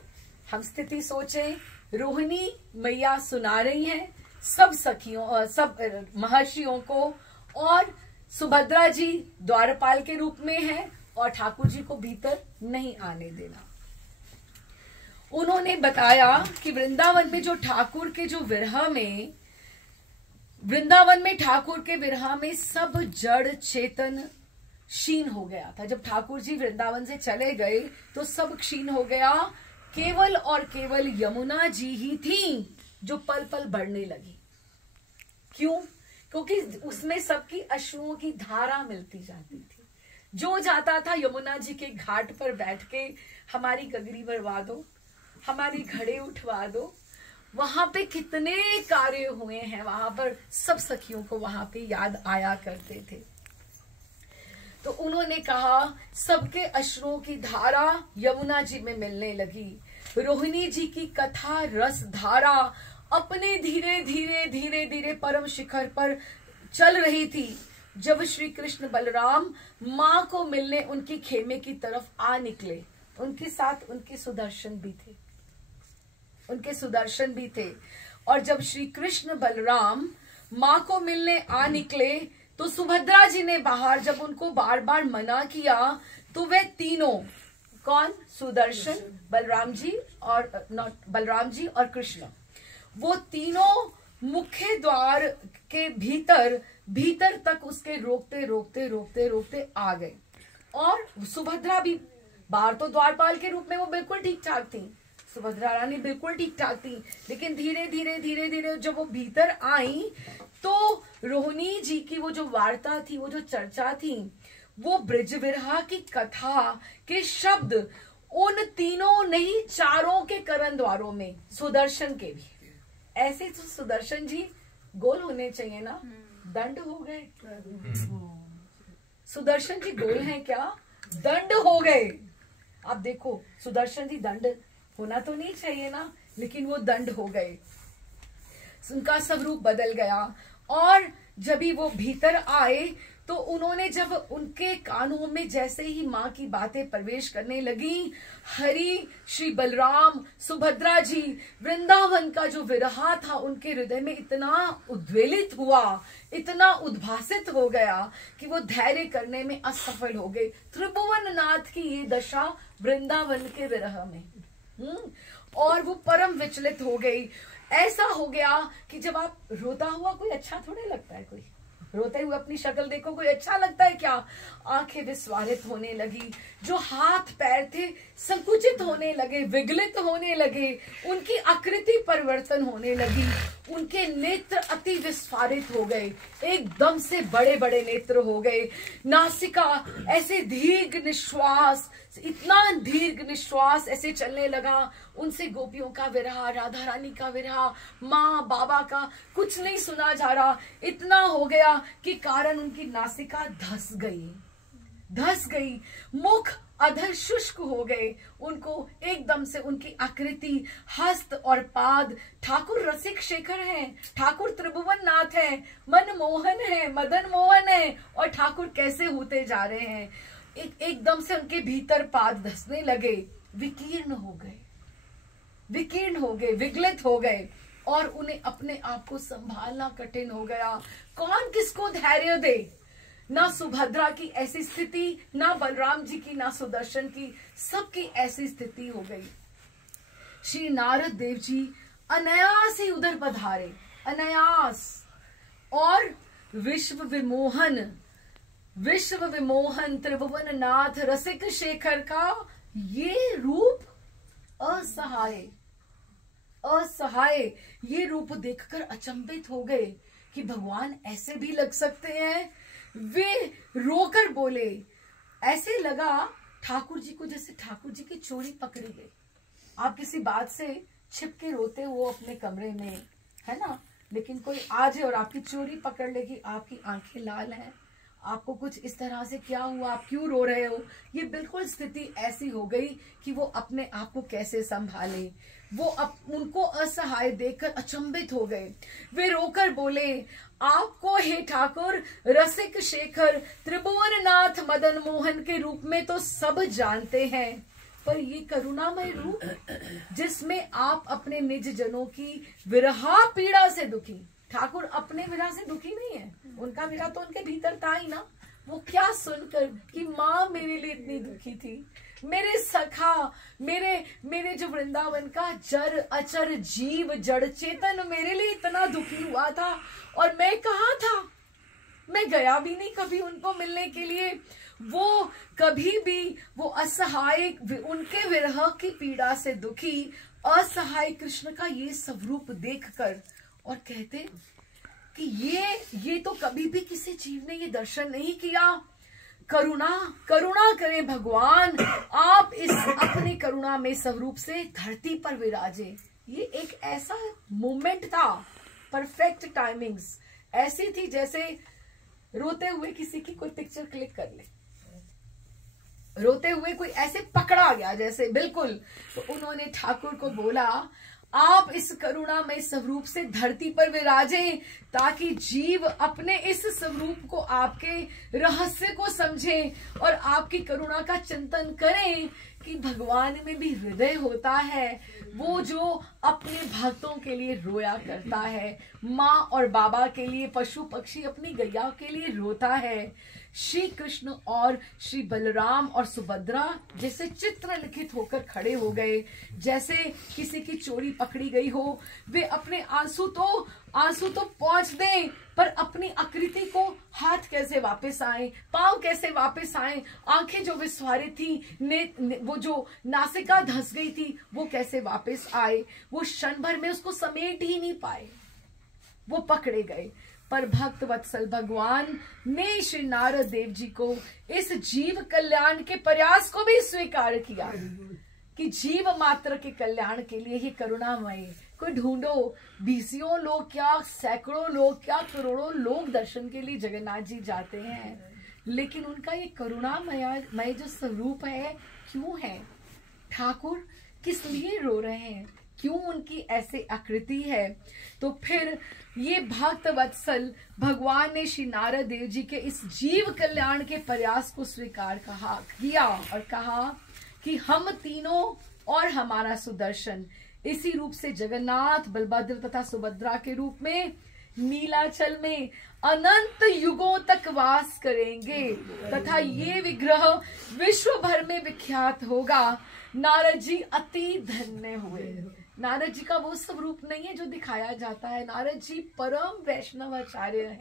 हम स्थिति सोचें, रोहिणी मैया सुना रही हैं सब सखियों, सब महर्षियों को, और सुभद्रा जी द्वारपाल के रूप में है और ठाकुर जी को भीतर नहीं आने देना। उन्होंने बताया कि वृंदावन में जो ठाकुर के जो विरह में, वृंदावन में ठाकुर के विरह में सब जड़ चेतन क्षीण हो गया था। जब ठाकुर जी वृंदावन से चले गए तो सब क्षीण हो गया, केवल और केवल यमुना जी ही थी जो पल पल बढ़ने लगी। क्यों? क्योंकि उसमें सबकी अश्रुओं की धारा मिलती जाती थी। जो जाता था यमुना जी के घाट पर बैठ के हमारी गगरी भरवा दो, हमारी घड़े उठवा दो। वहां पे कितने कार्य हुए हैं, वहां पर सब सखियों को वहां पे याद आया करते थे। तो उन्होंने कहा सबके अश्रुओं की धारा यमुना जी में मिलने लगी। रोहिणी जी की कथा रस धारा अपने धीरे धीरे धीरे धीरे परम शिखर पर चल रही थी जब श्री कृष्ण बलराम मां को मिलने उनकी खेमे की तरफ आ निकले। उनके साथ उनके सुदर्शन भी थे। और जब श्री कृष्ण बलराम मां को मिलने आ निकले तो सुभद्रा जी ने बाहर जब उनको बार बार मना किया तो वे तीनों, कौन? सुदर्शन, बलराम जी और कृष्ण, वो तीनों मुख्य द्वार के भीतर तक उसके रोकते आ गए। और सुभद्रा भी, बाहर तो द्वारपाल के रूप में वो बिल्कुल ठीक ठाक थी, सुभद्रा रानी बिल्कुल ठीक ठाक थी, लेकिन धीरे धीरे जब वो भीतर आई तो रोहिणी जी की वो जो वार्ता थी, वो जो चर्चा थी, वो ब्रज विरहा की कथा के शब्द उन तीनों नहीं चारों के करण द्वारों में, सुदर्शन के भी ऐसे, तो सुदर्शन जी गोल होने चाहिए ना, दंड हो गए। सुदर्शन जी गोल हैं क्या? दंड हो गए। आप देखो सुदर्शन जी दंड होना तो नहीं चाहिए ना, लेकिन वो दंड हो गए, उनका स्वरूप बदल गया। और जब ही वो भीतर आए तो उन्होंने, जब उनके कानों में जैसे ही माँ की बातें प्रवेश करने लगी, हरि, श्री बलराम, सुभद्रा जी, वृंदावन का जो विरहा था उनके हृदय में इतना उद्वेलित हुआ, इतना उद्भासित हो गया कि वो धैर्य करने में असफल हो गए। त्रिभुवन नाथ की ये दशा वृंदावन के विरह में, और वो परम विचलित हो गई। ऐसा हो गया कि जब आप रोता हुआ कोई अच्छा थोड़े लगता है, कोई रोते हुए अपनी शक्ल देखो कोई अच्छा लगता है क्या? आंखें विस्वारित होने लगी, जो हाथ पैर थे संकुचित होने लगे, विगलित होने लगे, उनकी आकृति परिवर्तन होने लगी, उनके नेत्र अति विस्फारित हो गए, एकदम से बड़े बड़े नेत्र हो गए, नासिका ऐसे दीर्घ निश्वास, इतना दीर्घ निश्वास ऐसे चलने लगा। उनसे गोपियों का विरह, राधा रानी का विरह, माँ बाबा का कुछ नहीं सुना जा रहा। इतना हो गया कि कारण उनकी नासिका धस गई, मुख अधर शुष्क हो गए। उनको एकदम से उनकी आकृति, हस्त और पाद ठाकुर रसिक शेखर हैं, ठाकुर त्रिभुवन नाथ हैं, मनमोहन है, मदन मोहन है, और ठाकुर कैसे होते जा रहे हैं। एकदम से उनके भीतर पाद धसने लगे, विकीर्ण हो गए, विगलित हो गए, और उन्हें अपने आप को संभालना कठिन हो गया। कौन किसको धैर्य दे? ना सुभद्रा की ऐसी स्थिति, ना बलराम जी की, ना सुदर्शन की, सबकी ऐसी स्थिति हो गई। श्री नारद देव जी अनायास ही उधर पधारे, अनायास, और विश्व विमोहन त्रिभुवन नाथ रसिक शेखर का ये रूप असहाय ये रूप देखकर अचंभित हो गए कि भगवान ऐसे भी लग सकते हैं। वे रोकर बोले, ऐसे लगा ठाकुर जी को जैसे ठाकुर जी की चोरी पकड़ी गई। आप किसी बात से छिप के रोते हो अपने कमरे में, है ना, लेकिन कोई आ जाए और आपकी चोरी पकड़ लेगी, आपकी आंखें लाल हैं, आपको कुछ इस तरह से क्या हुआ, आप क्यों रो रहे हो। ये बिल्कुल स्थिति ऐसी हो गई कि वो अपने आप को कैसे संभाले। वो उनको असहाय देखकर अचंभित हो गए। वे रोकर बोले, आपको हे ठाकुर रसिक शेखर त्रिभुवन नाथ मदन मोहन के रूप में तो सब जानते हैं, पर ये करुणामय रूप जिसमें आप अपने निज जनों की विरहा पीड़ा से दुखी। ठाकुर अपने विरह से दुखी नहीं है, उनका विरह तो उनके भीतर था ही ना। वो क्या सुनकर कि माँ मेरे लिए इतनी दुखी थी, मेरे सखा, मेरे जो वृंदावन का जर अचर जीव जड़ चेतन मेरे लिए इतना दुखी हुआ था, और मैं कहाँ था, मैं गया भी नहीं कभी उनको मिलने के लिए। वो कभी भी वो असहाय, उनके विरह की पीड़ा से दुखी असहाय कृष्ण का ये स्वरूप देखकर, और कहते कि ये तो कभी भी किसी जीव ने ये दर्शन नहीं किया। करुणा करें भगवान, आप इस अपने करुणा में स्वरूप से धरती पर विराजे। ये एक ऐसा मोमेंट था, परफेक्ट टाइमिंग्स ऐसी थी जैसे रोते हुए किसी की कोई पिक्चर क्लिक कर ले, रोते हुए कोई ऐसे पकड़ा गया जैसे, बिल्कुल। तो उन्होंने ठाकुर को बोला, आप इस करुणा में स्वरूप से धरती पर विराजें, ताकि जीव अपने इस स्वरूप को, आपके रहस्य को समझे और आपकी करुणा का चिंतन करें कि भगवान में भी हृदय होता है, वो जो अपने भक्तों के लिए रोया करता है, माँ और बाबा के लिए, पशु पक्षी अपनी गैया के लिए रोता है। श्री कृष्ण और श्री बलराम और सुभद्रा जैसे चित्र लिखित होकर खड़े हो गए, जैसे किसी की चोरी पकड़ी गई हो। वे अपने आंसू तो पहुंच दें, पर अपनी आकृति को, हाथ कैसे वापस आए, पांव कैसे वापस आए, आंखें जो विस्फारित थी, वो जो नासिका धंस गई थी, वो कैसे वापस आए। वो क्षण भर में उसको समेट ही नहीं पाए, वो पकड़े गए। पर भक्त वत्सल भगवान ने श्री नारद देव जी को इस जीव कल्याण के प्रयास को भी स्वीकार किया कि जीव मात्र के कल्याण के लिए ही करुणामय। कोई ढूंढो, बीसियों लोग क्या, सैकड़ों लोग क्या, करोड़ों लोग दर्शन के लिए जगन्नाथ जी जाते हैं, लेकिन उनका ये करुणामय जो स्वरूप है, क्यों है? ठाकुर किस लिए रो रहे हैं, क्यों उनकी ऐसे आकृति है? तो फिर ये भक्त वत्सल भगवान ने श्री नारद देव जी के इस जीव कल्याण के प्रयास को स्वीकार किया और कहा कि हम तीनों और हमारा सुदर्शन इसी रूप से जगन्नाथ, बलभद्र तथा सुभद्रा के रूप में नीलाचल में अनंत युगों तक वास करेंगे तथा ये विग्रह विश्व भर में विख्यात होगा। नारद जी अति धन्य हुए। नारद जी का वो सब रूप नहीं है जो दिखाया जाता है। नारद जी परम वैष्णवाचार्य हैं।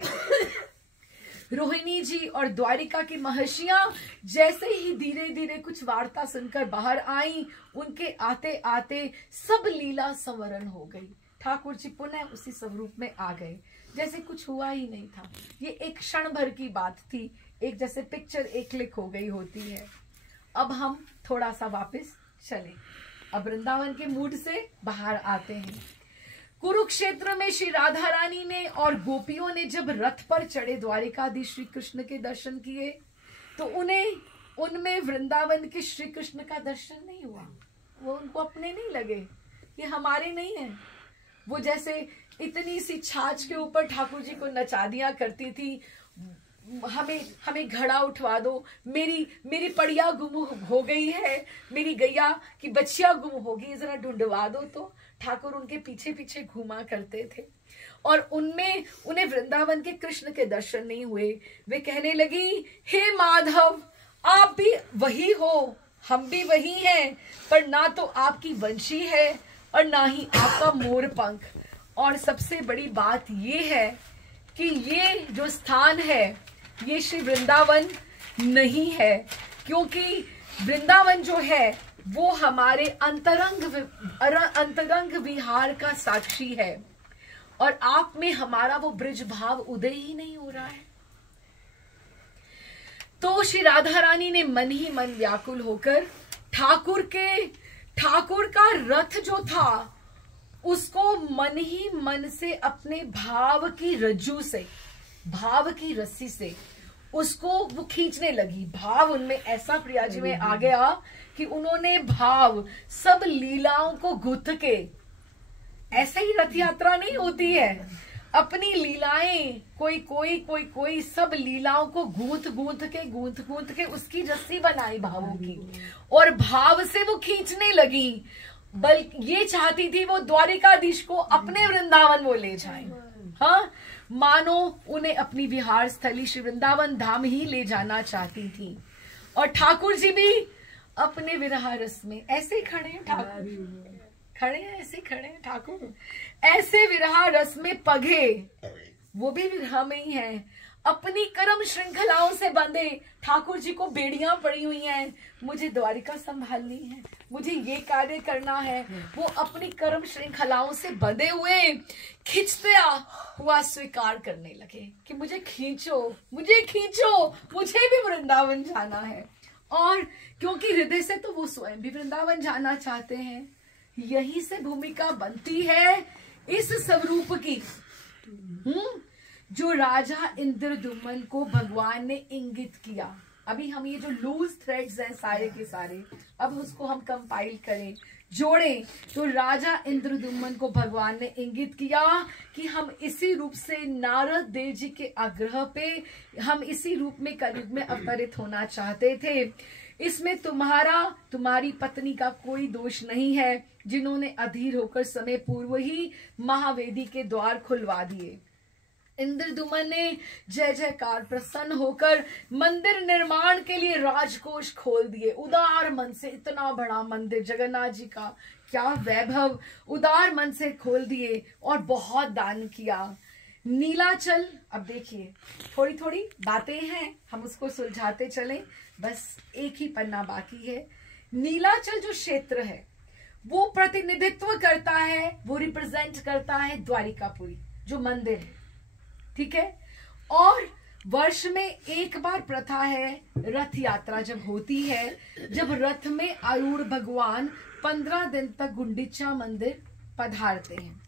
रोहिणी जी और द्वारिका की महर्षियां जैसे ही धीरे धीरे कुछ वार्ता सुनकर बाहर आई, उनके आते आते सब लीला संवरण हो गई। ठाकुर जी पुनः उसी स्वरूप में आ गए, जैसे कुछ हुआ ही नहीं था। ये एक क्षण भर की बात थी, एक जैसे पिक्चर एक क्लिक हो गई होती है। अब हम थोड़ा सा वापस चले, अब वृंदावन के मूड से बाहर आते हैं। कुरुक्षेत्र में श्री राधा रानी ने और गोपियों ने जब रथ पर चढ़े द्वारिकाधीश श्री कृष्ण के दर्शन किए, तो उनमें वृंदावन के श्री कृष्ण का दर्शन नहीं हुआ। वो उनको अपने नहीं लगे, ये हमारे नहीं है। वो जैसे इतनी सी छाछ के ऊपर ठाकुर जी को नचा दिया करती थी, हमें घड़ा उठवा दो, मेरी पड़िया गुम हो गई है, मेरी गैया की बच्चिया गुम होगी, जरा ढूंढवा दो। तो ठाकुर उनके पीछे पीछे घूमा करते थे और उन्हें वृंदावन के कृष्ण के दर्शन नहीं हुए। वे कहने लगी, हे माधव, आप भी वही हो, हम भी वही हैं, पर ना तो आपकी वंशी है और ना ही आपका मोर पंख। और सबसे बड़ी बात ये है कि ये जो स्थान है ये श्री वृंदावन नहीं है, क्योंकि वृंदावन जो है वो हमारे अंतरंग विहार का साक्षी है और आप में हमारा वो ब्रिज भाव उदय ही नहीं हो रहा है। तो श्री राधा रानी ने मन ही मन व्याकुल होकर ठाकुर का रथ जो था उसको मन ही मन से अपने भाव की रज्जू से, भाव की रस्सी से उसको वो खींचने लगी। भाव उनमें ऐसा प्रिया जी में आ गया कि उन्होंने भाव सब लीलाओं को गुथ के, ऐसे ही रथ यात्रा नहीं होती है, अपनी लीलाएं कोई सब लीलाओं को गूंथ के उसकी रस्सी बनाई भावों की और भाव से वो खींचने लगी। बल्कि ये चाहती थी वो द्वारिकाधीश को अपने वृंदावन वो ले जाए। हाँ, मानो उन्हें अपनी विहार स्थली श्री वृंदावन धाम ही ले जाना चाहती थी। और ठाकुर जी भी अपने विरह रस में ऐसे खड़े हैं, ठाकुर खड़े हैं, ऐसे खड़े हैं ठाकुर, ऐसे विरह रस में पगे, वो भी विरह में ही है। अपनी कर्म श्रृंखलाओं से बंधे। ठाकुर जी को बेड़ियां पड़ी हुई हैं, मुझे द्वारिका संभालनी है, मुझे ये कार्य करना है। वो अपनी कर्म श्रृंखलाओं से बंधे हुए खींचते हुआ स्वीकार करने लगे कि मुझे खींचो, मुझे खींचो, मुझे भी वृंदावन जाना है। और क्योंकि हृदय से तो वो स्वयं भी वृंदावन जाना चाहते हैं, यही से भूमिका बनती है इस स्वरूप की। जो राजा इंद्रद्युम्न को भगवान ने इंगित किया। अभी हम ये जो लूज थ्रेड्स हैं सारे के सारे, अब उसको हम कंपाइल करें, जोड़ें, तो राजा इंद्रद्युम्न को भगवान ने इंगित किया कि हम इसी रूप से नारद देव जी के आग्रह पे हम इसी रूप में कलयुग में अवतरित होना चाहते थे। इसमें तुम्हारी पत्नी का कोई दोष नहीं है, जिन्होंने अधीर होकर समय पूर्व ही महावेदी के द्वार खुलवा दिए। इंद्रद्युम्न ने जय जयकार प्रसन्न होकर मंदिर निर्माण के लिए राजकोष खोल दिए। उदार मन से इतना बड़ा मंदिर जगन्नाथ जी का, क्या वैभव, उदार मन से खोल दिए और बहुत दान किया। नीलाचल, अब देखिए थोड़ी थोड़ी बातें हैं, हम उसको सुलझाते चलें, बस एक ही पन्ना बाकी है। नीलाचल जो क्षेत्र है वो प्रतिनिधित्व करता है, वो रिप्रेजेंट करता है द्वारिकापुरी जो मंदिर है, ठीक है। और वर्ष में एक बार प्रथा है, रथ यात्रा जब होती है, जब रथ में आरूढ़ भगवान 15 दिन तक गुंडीचा मंदिर पधारते हैं।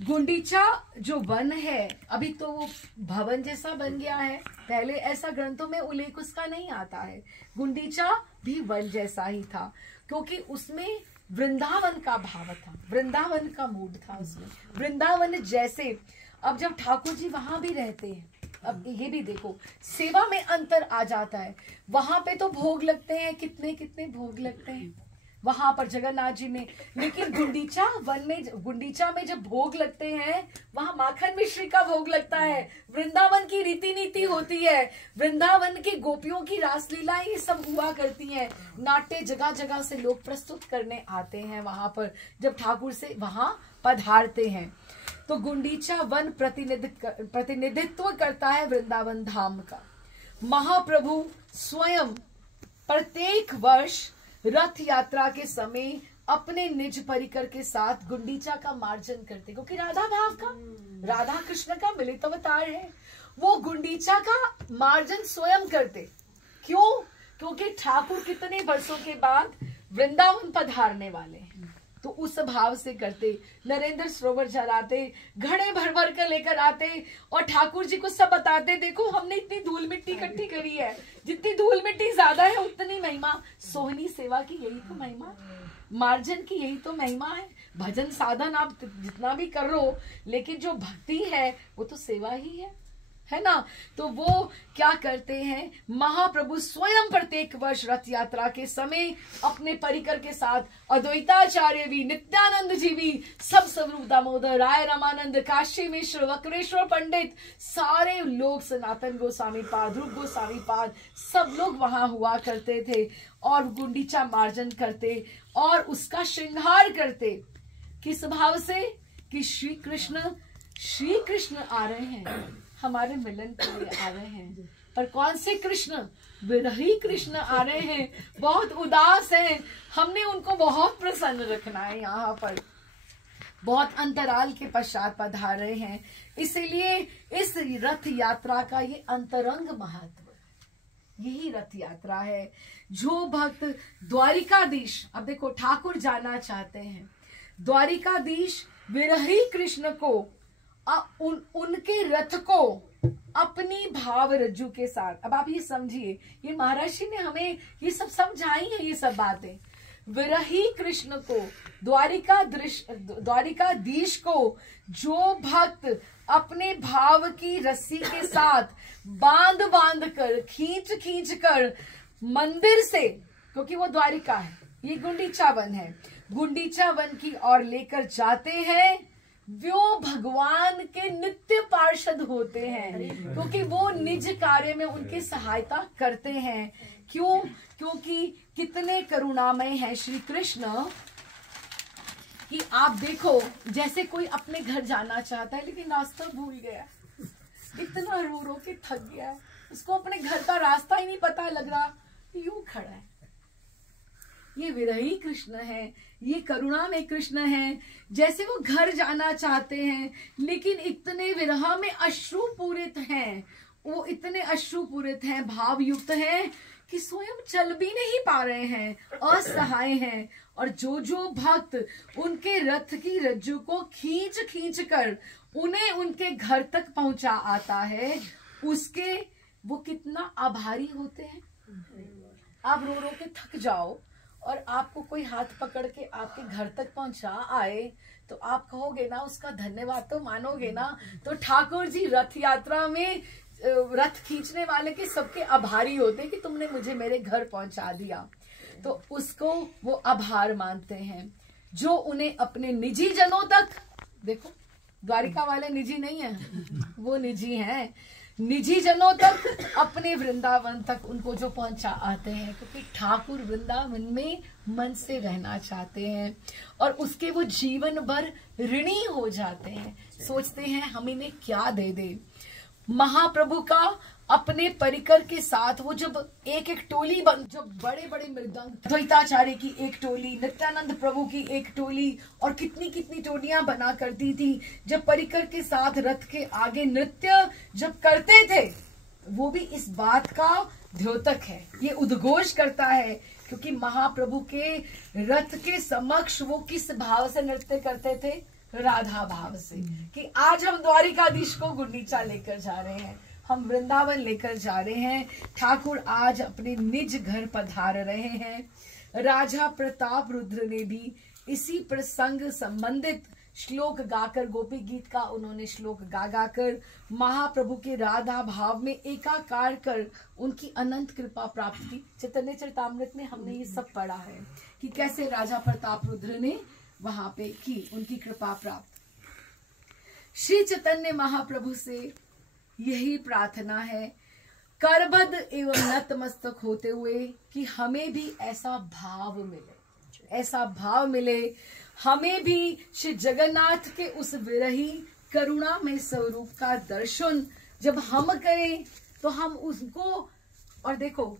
गुंडीचा जो वन है, अभी तो वो भवन जैसा बन गया है, पहले ऐसा ग्रंथों में उल्लेख उसका नहीं आता है। गुंडीचा भी वन जैसा ही था, क्योंकि उसमें वृंदावन का भाव था, वृंदावन का मूड था उसमें, वृंदावन जैसे। अब जब ठाकुर जी वहां भी रहते हैं, अब ये भी देखो सेवा में अंतर आ जाता है। वहां पे तो भोग लगते हैं, कितने कितने भोग लगते हैं वहां पर जगन्नाथ जी में, लेकिन गुंडीचा वन में, गुंडीचा में जब भोग लगते हैं वहां माखन मिश्री का भोग लगता है। वृंदावन की रीति नीति होती है, वृंदावन की गोपियों की रासलीला ये सब हुआ करती हैं। नाट्य जगह जगह से लोग प्रस्तुत करने आते हैं वहां पर, जब ठाकुर से वहां पधारते हैं। तो गुंडीचा वन प्रतिनिधित्व करता है वृंदावन धाम का। महाप्रभु स्वयं प्रत्येक वर्ष रथ यात्रा के समय अपने निज परिकर के साथ गुंडीचा का मार्जन करते, क्योंकि राधा भाव का, राधा कृष्ण का मिलित अवतार है, वो गुंडीचा का मार्जन स्वयं करते। क्यों? क्योंकि ठाकुर कितने वर्षों के बाद वृंदावन पधारने वाले हैं, तो उस भाव से करते। नरेंद्र सरोवर जलाते, घड़े भर भर कर लेकर आते और ठाकुर जी को सब बताते, देखो हमने इतनी धूल मिट्टी इकट्ठी करी है, जितनी धूल मिट्टी ज्यादा है उतनी महिमा। सोहनी सेवा की यही तो महिमा, मार्जन की यही तो महिमा है। भजन साधन आप जितना भी कर लो, लेकिन जो भक्ति है वो तो सेवा ही है ना। तो वो क्या करते हैं, महाप्रभु स्वयं प्रत्येक वर्ष रथ यात्रा के समय अपने परिकर के साथ अद्वैताचार्य भी, नित्यानंद जी भी, सब स्वरूप दामोदर राय, रामानंद, काशी मिश्र, वक्रेश्वर पंडित, सारे लोग, सनातन गोस्वामी पाद, रूप गोस्वामी पाद, सब लोग वहां हुआ करते थे और गुंडीचा मार्जन करते और उसका श्रृंगार करते। किस भाव से कि श्री कृष्ण आ रहे हैं, हमारे मिलन के लिए आ रहे हैं। पर कौन से कृष्ण? विरही कृष्ण आ रहे हैं, बहुत उदास हैं, हमने उनको बहुत प्रसन्न रखना है। यहाँ पर बहुत अंतराल के पश्चात पधार रहे हैं, इसीलिए इस रथ यात्रा का ये अंतरंग महत्व, यही रथ यात्रा है। जो भक्त द्वारिकाधीश, अब देखो ठाकुर जाना चाहते हैं, द्वारिकाधीश विरही कृष्ण को उनके रथ को अपनी भाव रज्जु के साथ, अब आप ये समझिए, ये महर्षि ने हमें ये सब समझाई है, ये सब बातें। विरही कृष्ण को, द्वारिकाधीश को जो भक्त अपने भाव की रस्सी के साथ बांध कर, खींच कर मंदिर से, क्योंकि वो द्वारिका है, ये गुंडीचा वन है, गुंडीचा वन की ओर लेकर जाते हैं, वो भगवान के नित्य पार्षद होते हैं, क्योंकि वो निज कार्य में उनकी सहायता करते हैं। क्यों? क्योंकि कितने करुणामय हैं श्री कृष्ण कि आप देखो, जैसे कोई अपने घर जाना चाहता है लेकिन रास्ता भूल गया, इतना रो रो के थक गया है, उसको अपने घर का रास्ता ही नहीं पता लग रहा, यूं खड़ा है। ये विरही कृष्ण है, ये करुणा में कृष्ण है। जैसे वो घर जाना चाहते हैं, लेकिन इतने विरह में अश्रुपूरित हैं, वो इतने अश्रुपूरित हैं, भावयुक्त हैं कि स्वयं चल भी नहीं पा रहे हैं, असहाय हैं। और जो जो भक्त उनके रथ की रज्जू को खींच खींच कर उन्हें उनके घर तक पहुंचा आता है, उसके वो कितना आभारी होते हैं। आप रो रो के थक जाओ और आपको कोई हाथ पकड़ के आपके घर तक पहुंचा आए, तो आप कहोगे ना, उसका धन्यवाद तो मानोगे ना। तो ठाकुर जी रथ यात्रा में रथ खींचने वाले के सबके आभारी होते कि तुमने मुझे मेरे घर पहुंचा दिया, तो उसको वो आभार मानते हैं। जो उन्हें अपने निजी जनों तक, देखो द्वारिका वाले निजी नहीं है, वो निजी हैं, निजी जनों तक, अपने वृंदावन तक उनको जो पहुंचा आते हैं, क्योंकि ठाकुर वृंदावन में मन से रहना चाहते हैं और उसके वो जीवन भर ऋणी हो जाते हैं। सोचते हैं हम इन्हें क्या दे दे। महाप्रभु का अपने परिकर के साथ वो जब एक एक टोली जब बड़े बड़े मृदंग, द्वैताचार्य की एक टोली, नित्यानंद प्रभु की एक टोली और कितनी कितनी टोलियां बना करती थी, जब परिकर के साथ रथ के आगे नृत्य जब करते थे, वो भी इस बात का द्योतक है, ये उद्घोष करता है। क्योंकि महाप्रभु के रथ के समक्ष वो किस भाव से नृत्य करते थे? राधा भाव से, कि आज हम द्वारिकाधीश को गुंडीचा लेकर जा रहे हैं, हम वृंदावन लेकर जा रहे हैं, ठाकुर आज अपने निज घर पधार रहे हैं। राजा प्रताप रुद्र ने भी इसी प्रसंग संबंधित श्लोक गाकर, गोपी गीत का उन्होंने श्लोक गा गाकर महाप्रभु के राधा भाव में एकाकार कर उनकी अनंत कृपा प्राप्त की। चैतन्य चरितामृत में हमने ये सब पढ़ा है कि कैसे राजा प्रताप रुद्र ने वहां पे की उनकी कृपा प्राप्त। श्री चैतन्य महाप्रभु से यही प्रार्थना है, करबद्ध एवं नतमस्तक होते हुए, कि हमें भी ऐसा भाव मिले, ऐसा भाव मिले, हमें भी श्री जगन्नाथ के उस विरही करुणा में स्वरूप का दर्शन जब हम करें तो हम उसको, और देखो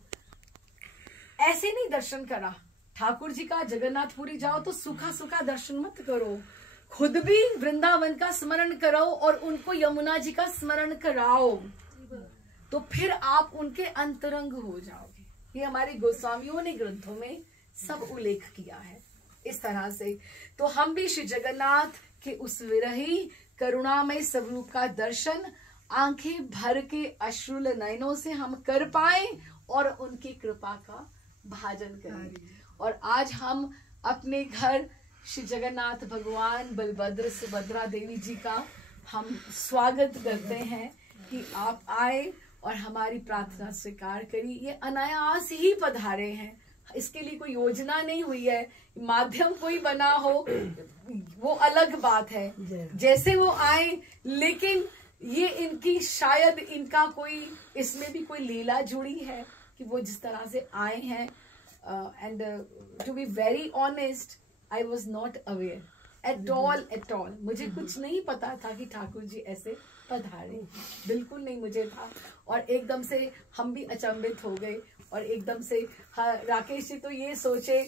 ऐसे नहीं दर्शन करा ठाकुर जी का, जगन्नाथपुरी जाओ तो सूखा सूखा दर्शन मत करो, खुद भी वृंदावन का स्मरण कराओ और उनको यमुना जी का स्मरण कराओ, तो फिर आप उनके अंतरंग हो जाओगे। ये हमारे गोस्वामियों ने ग्रंथों में सब उल्लेख किया है इस तरह से। तो हम भी श्री जगन्नाथ के उस विरही करुणामय स्वरूप का दर्शन आंखें भर के अश्रुल नयनों से हम कर पाए और उनकी कृपा का भाजन करें। और आज हम अपने घर श्री जगन्नाथ भगवान, बलभद्र, सुभद्रा देवी जी का हम स्वागत करते हैं कि आप आए और हमारी प्रार्थना स्वीकार करी। ये अनायास ही पधारे हैं, इसके लिए कोई योजना नहीं हुई है, माध्यम कोई बना हो वो अलग बात है, जैसे वो आए, लेकिन ये इनकी शायद इनका कोई इसमें भी कोई लीला जुड़ी है कि वो जिस तरह से आए हैं। And to be very honest, I was not aware at all, मुझे कुछ नहीं पता था कि ठाकुर जी ऐसे पधारे, बिल्कुल नहीं मुझे था। और एकदम से हम भी अचंभित हो गए और एकदम से राकेश जी तो ये सोचे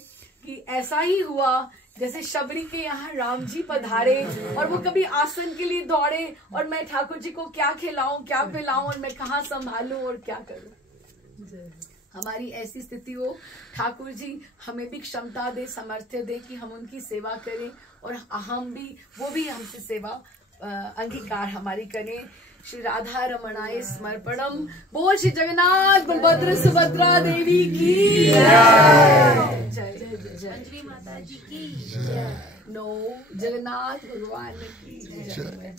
कि ऐसा ही हुआ जैसे शबरी के यहाँ राम जी पधारे और वो कभी आसन के लिए दौड़े और मैं ठाकुर जी को क्या खिलाऊं, क्या पिलाऊं और मैं कहाँ संभालूं और क्या करूं। हमारी ऐसी स्थिति हो, ठाकुर जी हमें भी क्षमता दे, सामर्थ्य दे कि हम उनकी सेवा करें और हम भी, वो भी हमसे सेवा अंगीकार हमारी करें। श्री राधा रमणाय समर्पणम। बोल श्री जगन्नाथ बलभद्र सुभद्रा देवी की जय जय जय। अंजलि माता जी की जय। नो जगन्नाथ भगवान की जय।